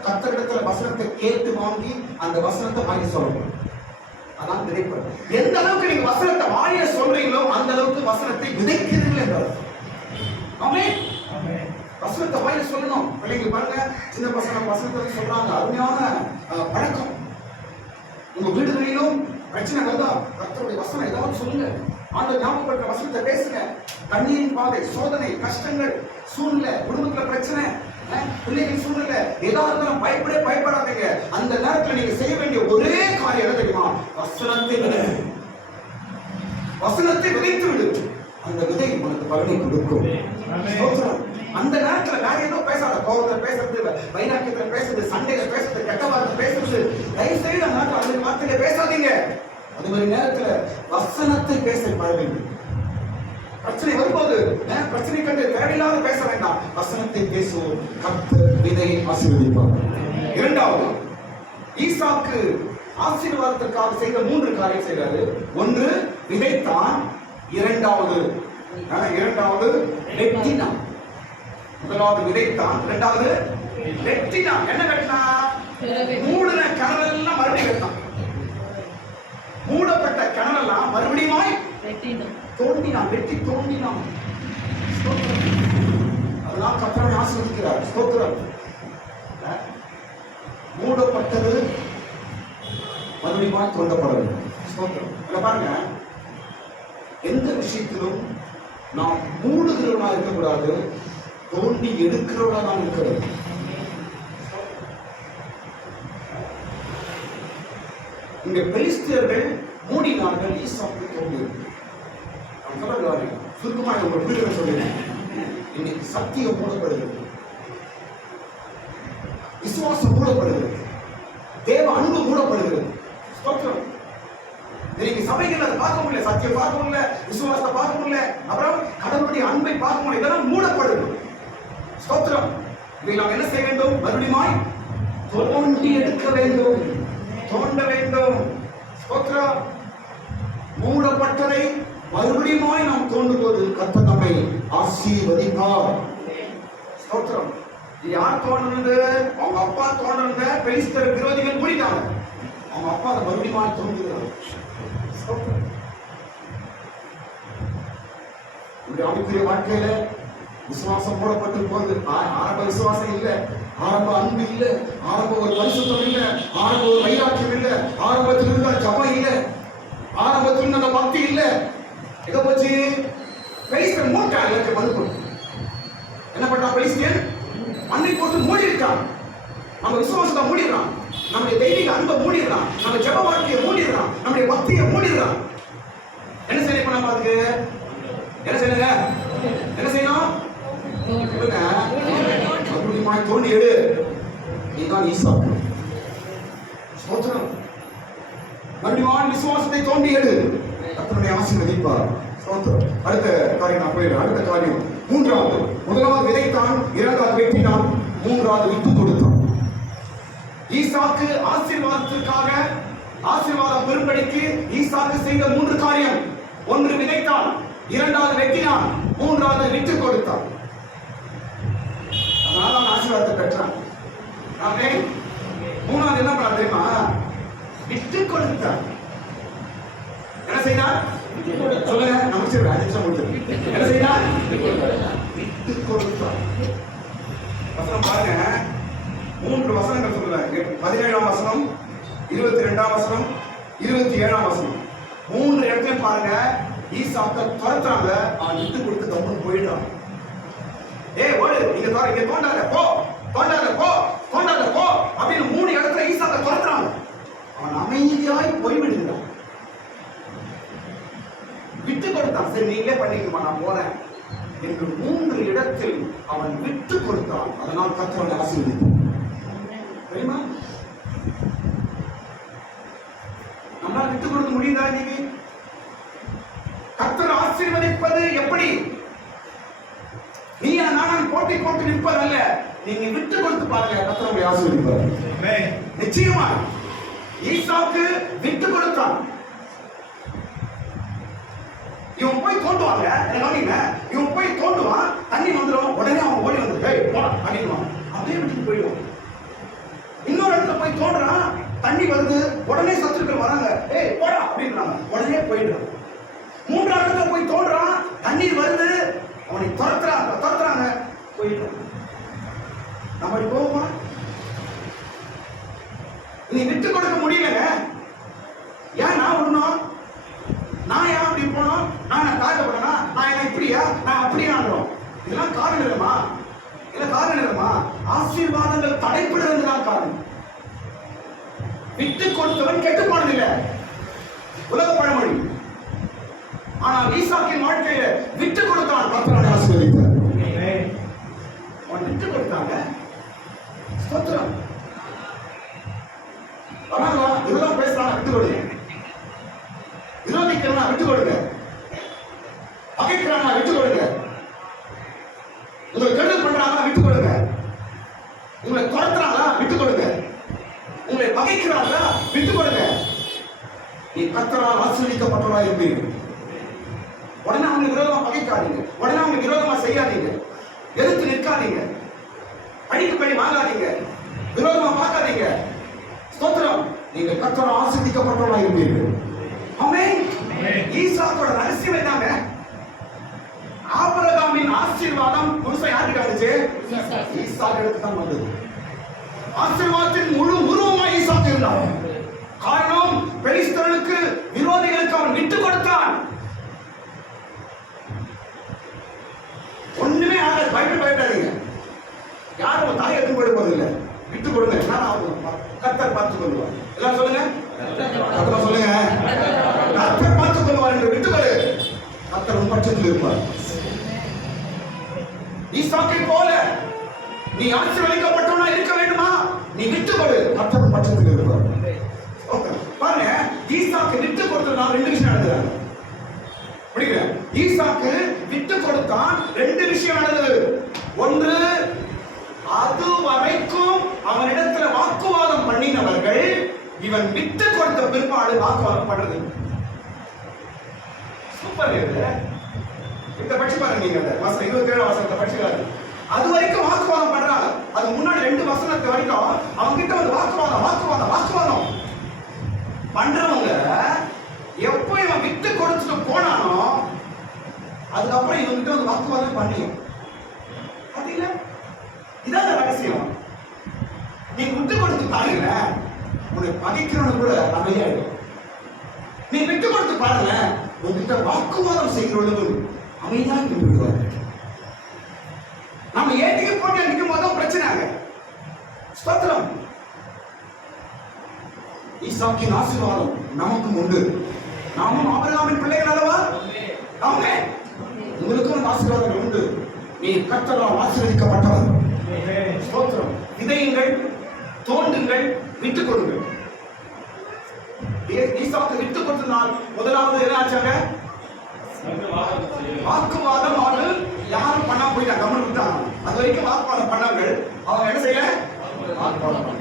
கர்த்தரிடத்துல வசனத்தை கேட்டு வாங்கி அந்த வசனத்தை வாங்கி சொல்லணும். அதான் விதைப்பது. எந்த அளவுக்கு நீங்க வசனத்தை வாயில சொல்றீங்களோ அந்த அளவுக்கு வசனத்தை விதைக்கிறீர்கள் என்றார். ஆமென். வசனத்தை வாயில சொல்லணும். பிள்ளைங்க பாருங்க, சின்ன பசங்க வசனத்தை சொல்றாங்க. அருமையான பழக்கம். உங்க வீடுகளிலும் பிரச்சனை வருதா, கர்த்தருடைய வசனம் ஏதாவது சொல்லுங்க. ஆண்டவர் ஞாபகப்படுத்த வசனத்தை பேசுங்க. கண்ணீரின் பாதை, சோதனை, கஷ்டங்கள், சூழ்நிலை, குடும்பத்துல பிரச்சனை, பிள்ளைகள் சூழ்நிலை, ஏதாவது பயப்படாதீங்க. அந்த நேரத்தில் நீங்க செய்ய வேண்டிய ஒரே காரியம் என்ன தெரியுமா? வசனத்தை விதைத்து விடு. அந்த விதை உனக்கு பலனை கொடுக்கும். அந்த நேரத்தில் வேற ஏதோ பேசாத. கோபத்தில் பேசுறது, வைராக்கியத்தில் பேசுறது, சண்டையில பேசுறது, கெட்ட வார்த்தை பேசுறது, தயவு செய்து அந்த நேரத்தில் அந்த வார்த்தையில பேசாதீங்க. அது மாதிரி நேரத்தில் வசனத்தை பேச பழகுங்க. பிரச்சனை வரும்போது பிரச்சனை கண்டு தேவையில்லாத பேச வேண்டாம். வசனத்தை பேசுவோம். கர்த்தர் விதையை ஆசீர்வதிப்பார். இரண்டாவது, ஈசாக்கு ஆசீர்வாதத்திற்காக செய்த 3 காரியம் செய்றாரு. ஒன்று விதைத்தான், இரண்டாவது வெட்டினான். முதலாவது விதைத்தான், இரண்டாவது வெட்டினான். என்ன வெட்டினா? மூடின கிணறெல்லாம் மறுபடியும் வெட்டினான். மூடப்பட்ட கிணறெல்லாம் மறுபடியும் தோண்டினான், வெட்டி தோண்டினான். அதெல்லாம் கர்த்தரை ஆசீர்வதிக்கிறார். ஸ்தோத்திரம். மூடப்பட்டது மறுபடியும் தோண்டப்பட வேண்டும். ஸ்தோத்திரம். இல்ல பாருங்க, எந்த விஷயத்திலும் நாம் மூடுகிறவனா இருக்கக்கூடாது, தோண்டி எடுக்கிறவனா நாம் இருக்கிறது. இங்க பெலிஸ்தியர்கள் மூடினார்கள், ஈசாக்கு தோண்டினார்கள். சுருக்கமாக உங்க புரிதலை சொல்லுறேன். இன்னைக்கு சத்தியம் மூடப்படுகிறது, விசுவாசம் மூடப்படுகிறது, தேவ அன்பு மூடப்படுகிறது. ஸ்தோத்திரம். இன்னைக்கு சபைகள் அதை பார்க்க முடியல, சத்தியம் பார்க்க முடியல, விசுவாசத்தை பார்க்க முடியல, அப்புறம் கடவுளுடைய அன்பை பார்க்க முடியல. இதெல்லாம் மூடப்படுது. ஸ்தோத்திரம். இதை நாம் என்ன செய்ய வேண்டும்? மறுபடியும் தோண்டி எடுக்க வேண்டும், தோண்ட வேண்டும். ஸ்தோத்திரம். மூடப்பட்டதை மறுபடியும் நாம் தோண்டும்போது கர்த்தர் நம்மை ஆசீர்வதிப்பார். ஸ்தோத்திரம். யார் தோன்றது? அவங்க அப்பா தோன்றது. பெலிஸ்தர் விரோதிகள் மூடிட்டாங்க, அவங்க அப்பா அதை மறுபடியும் தோன்றுகிறார். ஆவிக்குரிய வாழ்க்கையில விசுவாசம் மூடப்பட்டு போகுது. ஆரம்ப விசுவாசம் இல்ல, ஆரம்ப அன்பு இல்ல, ஆரம்ப ஒரு பரிசுத்தம் இல்ல, ஆரம்ப ஒரு வைராக்கியம் இல்ல, ஆரம்பத்தில் இருந்த ஜபம் இல்ல, ஆரம்பத்தில் இருந்த பக்தி இல்ல. எங்க போச்சு? பெலிஸ்தன் மூட்டா எல்லாத்தையும் மறுப்பு. என்ன பண்ணா பெலிஸ்தியன்? மண்ணை போட்டு மூடிட்டான். நம்ம விசுவாசத்தை மூடிடுறான், நம்முடைய தெய்வீக அன்பை மூடிடுறான், நம்ம ஜெப வாழ்க்கையை மூடிடுறான், நம்முடைய பக்தியை மூடிடுறான். என்ன செய்ய பண்ண பாத்துக்கு? என்ன செய்யுங்க? என்ன செய்யணும்? மறுபடியும் தோண்டி எடு. இதுதான் ஈசாக்கு. ஸ்தோத்திரம். மறுபடியும் விசுவாசத்தை தோண்டி எடு. கர்த்தருடைய ஆசீர்வதிப்பார். ஸ்தோத்திரம். அடுத்த காரியம் நான் போயிடுறேன். அடுத்த காரியம் மூன்றாவது. முதலாவது விதைத்தான், இரண்டாவது வெட்டினான், மூன்றாவது விட்டு கொடுத்தான். ஈசாக்கு ஆசீர்வாதத்திற்காக, ஆசீர்வாதம் பெரும்படிக்கு ஈசாக்கு செய்த 3 காரியம். ஒன்று விதைத்தான், இரண்டாவது வெட்டினான், மூன்றாவது விட்டு கொடுத்தான். அதனால அவன் ஆசீர்வாதத்தை பெற்றான். மூணாவது என்ன பண்ண தெரியுமா? விட்டு கொடுத்தான். என்ன செய்தார்? சொல்லுங்க. நமக்கு என்ன செய்தார்? விட்டு கொடுத்தான். வசனம் பாருங்க, 3 வசனங்கள் சொல்லுறாங்க. 17ஆம் வசனம், 22ஆம் வசனம், 27ஆம் வசனம். 3 இடத்துல பாருங்க, ஈசாக்க துரத்துறாங்க, அவன் விட்டு கொடுத்து கம்முன்னு போயிடுறான். ஓடு, நீங்க தோண்டாத போ, தோண்டாத போ, தோண்டாத போ அப்படின்னு 3 இடத்துல ஈசாக்க துரத்துறாங்க. அவன் அமைதியாய் போய்விடுகிறான். விட்டு கொடுத்தான். சரி நீங்களே பண்ணிக்குமா, நான் போறேன் என்று 3 இடத்தில் அவன் விட்டு கொடுத்தான். அதனால் கர்த்தரை ஆசீர்வதித்தார். தெரியுமா? நம்மளால விட்டு கொடுக்க முடியுதா? இன்னைக்கு கர்த்தர் ஆசீர்வதிப்பது எப்படி? நீ நான் போட்டி போட்டு நிற்பது அல்ல, நீங்க விட்டு கொடுத்து பாருங்க, கர்த்தரை ஆசீர்வதிப்பார். நிச்சயமா ஈசாக்கு விட்டு கொடுத்தான். இவன் போய் தோண்டுவாங்க, இவன் போய் தோண்டுவான், தண்ணி வந்துடும், உடனே அவன் ஓடி வந்து போடா அப்படின்வான், அப்படியே விட்டு போயிடுவான். இன்னொரு இடத்துல போய் தோன்றான், தண்ணி வருது, உடனே சத்துருக்கள் வராங்க, போடா அப்படின்றாங்க, உடனே போயிடுறான். 3ஆவது இடத்துல போய் தோன்றான், தண்ணீர் வருது, அவனை துரத்துறாங்க, போயிடுறான். நம்ம அப்படி போவோமா? நீ விட்டு கொடுக்க முடியலங்க. ஏன் நான் விடணும்? நான் ஏன் அப்படி போனோம்? நான் தாழ்த்தப்படனா? நான் என்ன இப்படியா, நான் அப்படியான்றோம். இதெல்லாம் காரணம் இல்லமா? இல்ல காரணம் இல்லமா? ஆசீர்வாதங்கள் தடைப்படுறதுதான் காரணம். விட்டு கொடுத்தவன் கெட்டு போனதில்லை, உலக பழமொழி. ஆனால் ஈசாக்கின் வாழ்க்கையில விட்டு கொடுத்தான், கர்த்தரை ஆசீர்வதித்தார். அவன் விட்டு கொடுத்தாங்க. ஸ்தோத்திரம். இதெல்லாம் பேசுறாங்க, விட்டு கொடுங்க. விரோதிக்கிறவனா விட்டு கொடுங்க, பகைக்கிறானா விட்டு கொடுங்க, உங்களை கெடுதல் பண்றாங்களா விட்டு கொடுங்க. உங்களை துரத்துறாங்களா விட்டு கொடுங்க. உங்களை பகைக்கிறாங்களா விட்டு கொடுங்க. நீ கர்த்தரால் ஆசீர்வதிக்கப்பட்டவராய் இருப்பீர்கள். உடனே அவங்க விரோதமா பகைக்காதீங்க. உடனே அவங்க விரோதமா செய்யாதீங்க. எதிர்த்து நிற்காதீங்க. பழிக்கு பழி வாங்காதீங்க. விரோதமா பார்க்காதீங்க. ஸ்தோத்திரம். நீங்க கர்த்தரால் ஆசீர்வதிக்கப்பட்டவராய் இருப்பீர்கள். ஆமென். ஈசாக்கோட ரகசியம் என்னங்க? ஆபிரகாமின் ஆசீர்வாதம் புருஷன் யாருக்கு வந்துச்சு? ஈசாக்கு தான் வந்தது. ஆசீர்வாதத்தின் முழு உருவமாய் ஈசாக்கு இருந்தான். காரணம், பெலிஸ்தர்களுக்கு விரோதிகளுக்கு அவன் விட்டு கொடுத்தான். ஒண்ணுமே ஆகாது. பயப்படாதீங்க. யாரும் ஒரு தாயை எடுத்து போடுவதில்லை. விட்டு கொடுங்க. கர்த்தர் பார்த்துக் கொள்வார். எல்லாம் சொல்லுங்க. கர்த்தர் சொல்லுங்க. கர்த்தர் பார்த்துக் கொள்வார் என்று விட்டு கொடு. கர்த்தர் உன் பட்சத்தில் இருப்பார். ஈசாக்கை போல நீ ஆசீர்வதிக்கப்பட்டவனா இருக்க வேண்டுமா? நீ விட்டு கொடு. கர்த்தர் உன் பட்சத்தில் இருப்பார். பாருங்க, ஈசாக்கு விட்டு கொடுத்ததுனால ரெண்டு விஷயம் நடந்தது. புரியுங்க? ஈசாக்கு விட்டு கொடுத்தான். ரெண்டு விஷயம் நடந்தது. ஒன்று, அது வரைக்கும் அவனிடத்துல வாக்குவாதம் பண்ணினவர்கள் இவன் விட்டு கொடுத்த பிற்பாடு வாக்குவாதம் பண்றது. சூப்பர். இந்த பட்சி பாருங்க. நீங்க அந்த வசனம் 27 வசனத்தை படிச்சுக்காரு. அது வரைக்கும் வாக்குவாதம் பண்றாங்க. அது முன்னாடி 2 வசனத்து வரைக்கும் அவங்க கிட்ட வந்து வாக்குவாதம் பண்றவங்க எப்போ இவன் விட்டு கொடுத்துட்டு போனானோ அதுக்கப்புறம் இவங்க கிட்ட வந்து வாக்குவாதம் பண்ணியும். பாத்தீங்களா? இதான் ரகசியம். நீ விட்டு கொடுத்து பாருங்க, உன்னை பகைக்கிறவனு கூட அமைதியாயிடும். நீ விட்டு கொடுத்து பாருங்க, உங்ககிட்ட வாக்குவாதம் செய்கிறவர்களும் அமைதியாக நின்று விடுவார். நம்ம ஏட்டிக்கு போட்டு நிற்கும் போதும் பிரச்சனை. ஸ்தோத்திரம். ஈசாக்கின் ஆசீர்வாதம் நமக்கும் உண்டு. நாமும் ஆபிரகாமின் பிள்ளைகள் அல்லவா? ஆமென். உங்களுக்கும் ஆசீர்வாதம் உண்டு. நீ கர்த்தரால் ஆசீர்வதிக்கப்பட்டவர். ஸ்தோத்திரம். விதையுங்கள், தோண்டுங்கள், விட்டுக் கொடுங்கள். ஈசாக்கு விட்டு கொடுத்தனால் முதலாவது என்ன ஆச்சாங்க? வாக்குவாதம். அவர்கள் யாரும் பண்ணா போயிட்டாங்க, கவனம் விட்டாங்க. அது வரைக்கும் வாக்குவாதம் பண்ணார்கள். அவங்க என்ன செய்யல?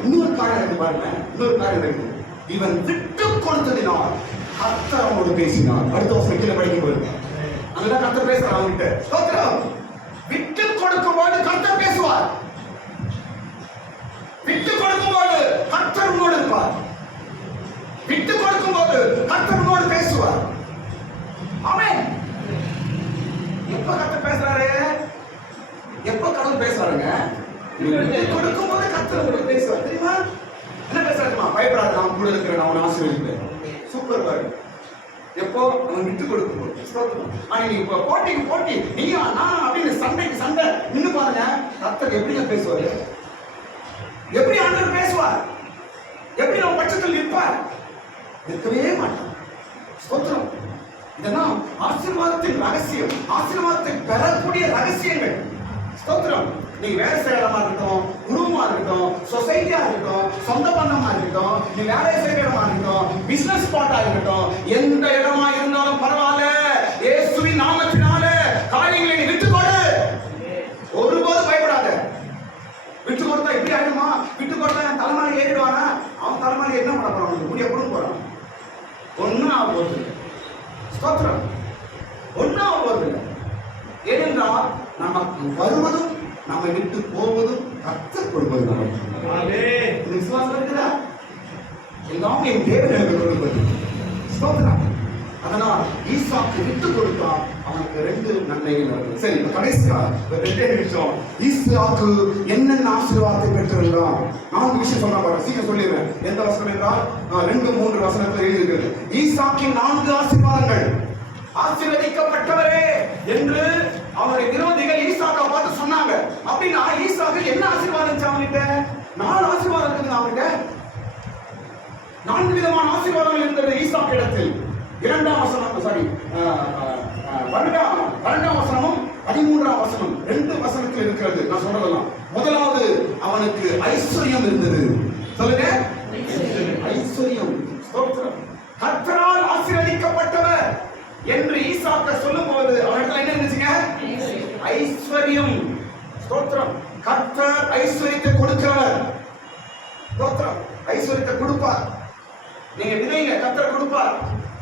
இன்னொரு காரணம் இருக்கு பாருங்க. இன்னொரு காரணம் இருக்கு. இவன் விட்டு கொடுத்ததினால் கர்த்தர் அவனோடு பேசினார். அடுத்த வருஷம் கீழே படிக்க போயிருங்க. அங்கதான் கர்த்தர் பேசுறார் அவங்கிட்ட. ஸ்தோத்திரம். விட்டு கொடுக்கும் போது கர்த்தர் பேசுவார். விட்டு கொடுக்கும் போது கர்த்தர் உன்னோடு இருப்பார். விட்டு கொடுக்கும் போது கர்த்தர் உன்னோடு பேசுவார். ஆமென். எப்ப கர்த்தர் பேசுறாரு? எப்ப கடவுள் பேசுறாருங்க? விட்டு கொடுக்கும் போது கர்த்தர் உன்னோடு பேசுவார். தெரியுமா? என்ன பேசுறாருமா? பயப்படாத, நான் கூட இருக்கிறேன், நான் உன்னை ஆசீர்வதிப்பேன். சூப்பர் பாரு. எப்போ? அவன் விட்டு கொடுக்கும் போது. ஸ்தோத்திரம். ஆனா நீ இப்ப போட்டி நீயா நான் அப்படின்னு சண்டைக்கு சண்டை நின்னு பாருங்க. கர்த்தர் எப்படிங்க பேசுவாரு? எப்படி ஆண்டவர் பேசுவார்? எப்படி நம்ம பட்சத்தில் நிற்பார்? நிற்கவே மாட்டார். ஸ்தோத்திரம். இதெல்லாம் ஆசீர்வாதத்தின் ரகசியம். ஆசீர்வாதத்தை பெறக்கூடிய ரகசியங்கள். ஸ்தோத்திரம். நீ வேலை செய்யற இடமா இருக்கட்டும், குடும்பமா இருக்கட்டும், சொசைட்டியா இருக்கட்டும், சொந்த பந்தமா இருக்கட்டும், நீ வேலை செய்யற இடமா இருக்கட்டும், பிசினஸ் ஸ்பாட்டா இருக்கட்டும், எந்த இடமா இருந்தாலும் பரவாயில்ல, இயேசுவின் நாமத்தினால காரியங்களை நீ விட்டு கொடு. ஒருபோது பயப்படாத. விட்டு கொடுத்தா இப்படி ஆயிடுமா? விட்டு கொடுத்தா என் தலைமையில ஏறிடுவானா? அவன் தலைமையில என்ன பண்ண போறான்? முடிய எப்படி போறான்? ஒன்னும் ஆக போறது. ஸ்தோத்திரம். ஒன்னும் ஆக போறது. ஏனென்றால் நமக்கு வருவதும் நம்மை விட்டு போவதும் கர்த்தர் கொடுப்பது நமக்கு. விசுவாசம் இருக்குதா? எல்லாமே என் தேவன் எனக்கு கொடுப்பது. ஸ்தோத்திரம். அதனால் ஈசாக்கு விட்டு கொடுத்தான். அவனுக்கு 2 நன்மைகள் நடந்தது. சரி, இப்ப கடைசியா 2 நிமிஷம் ஈசாக்கு என்னென்ன ஆசீர்வாதத்தை பெற்றிருந்தான்? 4 விஷயம் சொன்னா பாருங்க. சீக்கிரம் சொல்லிடுறேன். எந்த வசனம் என்றால் 2-3 வசனத்தில் எழுதியிருக்கிறது. ஈசாக்கின் 4 ஆசீர்வாதங்கள். ஆசீர்வதிக்கப்பட்டவரே என்று அவருடைய விரோதிகள் ஈசாக்கை பார்த்து சொன்னாங்க. அப்படின்னா ஈசாக்கு என்ன ஆசீர்வாதம்? அவன்கிட்ட 4 ஆசீர்வாதம் இருக்குது. அவன்கிட்ட 4 விதமான ஆசீர்வாதங்கள் இருந்தது ஈசாக்கு இடத்தில். 2ஆம் வசனம், சாரி 12ஆம் வசனமும் 13ஆம் வசனம் 2 வசனத்தில் இருக்கிறது. நான் சொல்றதெல்லாம் முதலாவது அவனுக்கு ஐஸ்வர்யம் இருந்தது. சொல்லுங்க, ஐஸ்வர்யம். ஸ்தோத்திரம். கர்த்தரால் ஆசீர்வதிக்கப்பட்டவர் என்று ஈசாக்கு சொல்லும் போது அவனுக்கு என்ன இருந்துச்சுங்க? ஐஸ்வர்யம். ஸ்தோத்திரம். கர்த்தர் ஐஸ்வரியத்தை கொடுக்கிறவர். ஸ்தோத்திரம். ஐஸ்வரியத்தை கொடுப்பார். நீங்க விதைங்க, கர்த்தர் கொடுப்பார்.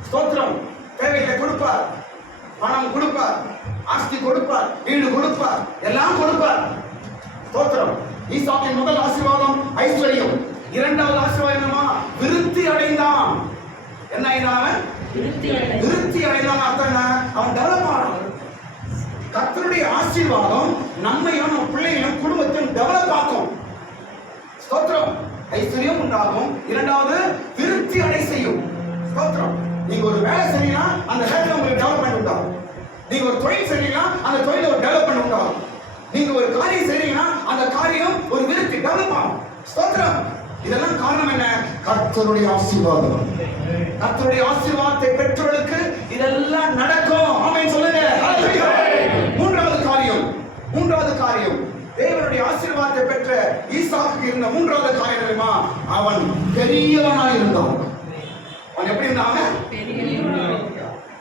ஸ்தோத்திரம். தேவைகளை கொடுப்பார், பணம் கொடுப்பார், ஆஸ்தி கொடுப்பார், வீடு கொடுப்பார், எல்லாம் கொடுப்பார். ஸ்தோத்திரம். ஈசாக்கின் முதல் ஆசீர்வாதம் ஐஸ்வரியம். இரண்டாவது ஆசீர்வாதம் என்னமா? விருத்தி அடைந்தான். என்ன ஆயினான்? விருத்தி அடைந்தான். அர்த்தம் என்ன? அவன் டெவலப் ஆனான். கர்த்தருடைய ஆசீர்வாதம் நம்மையும் நம்ம பிள்ளைகளையும் குடும்பத்தையும் டெவலப் ஆக்கும். ஸ்தோத்திரம். ஐஸ்வர்யம் உண்டாகும். இரண்டாவது விருத்தி அடை செய்யும். ஸ்தோத்திரம். நீங்க ஒரு வேலை செய்யலாம், அந்த வேலையில உங்களுக்கு டெவலப்மெண்ட் உண்டாகும். நீங்க ஒரு தொழில் செய்யலாம், அந்த தொழில ஒரு டெவலப்மெண்ட் உண்டாகும். நீங்க ஒரு காரியம் செய்றீங்கன்னா அந்த காரியம் ஒரு விருத்தி டெவலப் ஆகும். ஸ்தோத்திரம். இதெல்லாம் காரணம் என்ன? கர்த்தருடைய ஆசீர்வாதம். கர்த்தருடைய ஆசீர்வாதத்தை பெற்றவர்களுக்கு இதெல்லாம் நடக்கும். ஆமென் சொல்லுங்க. ஹல்லேலூயா. மூன்றாவது காரியம் தேவனுடைய ஆசீர்வாதத்தை பெற்ற ஈசாக்கு இருந்த மூன்றாவது காரியம் தெரியுமா? அவன் பெரியவனாய் இருந்தான். அவன் எப்படி இருந்தான்?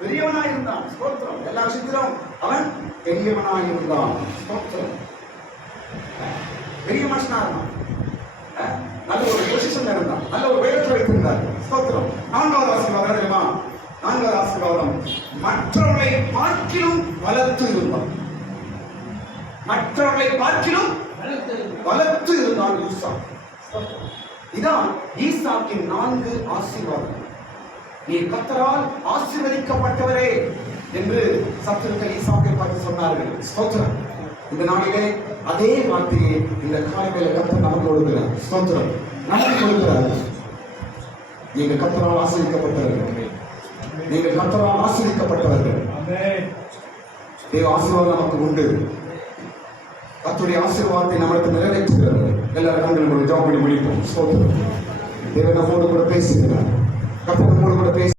பெரியவனாய் இருந்தான். ஸ்தோத்திரம். எல்லா விஷயத்திலும் அவன் பெரியவனாய் இருந்தான். ஸ்தோத்திரம். பெரிய மனுஷனா இருந்தான். நல்ல ஒரு பொசிஷன்ல இருந்தான். நல்ல ஒரு வேகத்தில் வைத்திருந்தார். ஸ்தோத்திரம். நான்காவது ஆசீர்வாதம் தெரியுமா? நான்காவது ஆசீர்வாதம் மற்றவர்களை பார்க்கிலும் வளர்த்து இருந்தான். மற்றவர்களை பார்க்கிலும் வளர்த்து இருந்தான் ஈசாக். இதான் ஈசாக்கின் 4 ஆசீர்வாதம். நீ கர்த்தரால் ஆசீர்வதிக்கப்பட்டவரே என்று சத்துருக்கள் ஈசாக்கை பார்த்து சொன்னார்கள். ஸ்தோத்திரம். இந்த நாளிலே அதே வார்த்தையை இந்த காலையில கர்த்தர் நமக்கு கொடுக்கிறார். ஸ்தோத்திரம். நமக்கு கொடுக்கிறார். நீங்கள் கர்த்தரால் ஆசீர்வதிக்கப்பட்டவர்கள். நீங்கள் கர்த்தரால் ஆசீர்வதிக்கப்பட்டவர்கள். தேவ ஆசீர்வாதம் நமக்கு உண்டு. கர்த்தருடைய ஆசீர்வாதத்தை நம்மளுக்கு நிறைவேற்றுகிறார். எல்லாரும் கண்கள் ஜாப் பண்ணி முடிப்போம். ஸ்தோத்திரம். தேவன் நம்மோடு கூட பேசுகிறார். கர்த்தர் நம்மோடு கூட பேச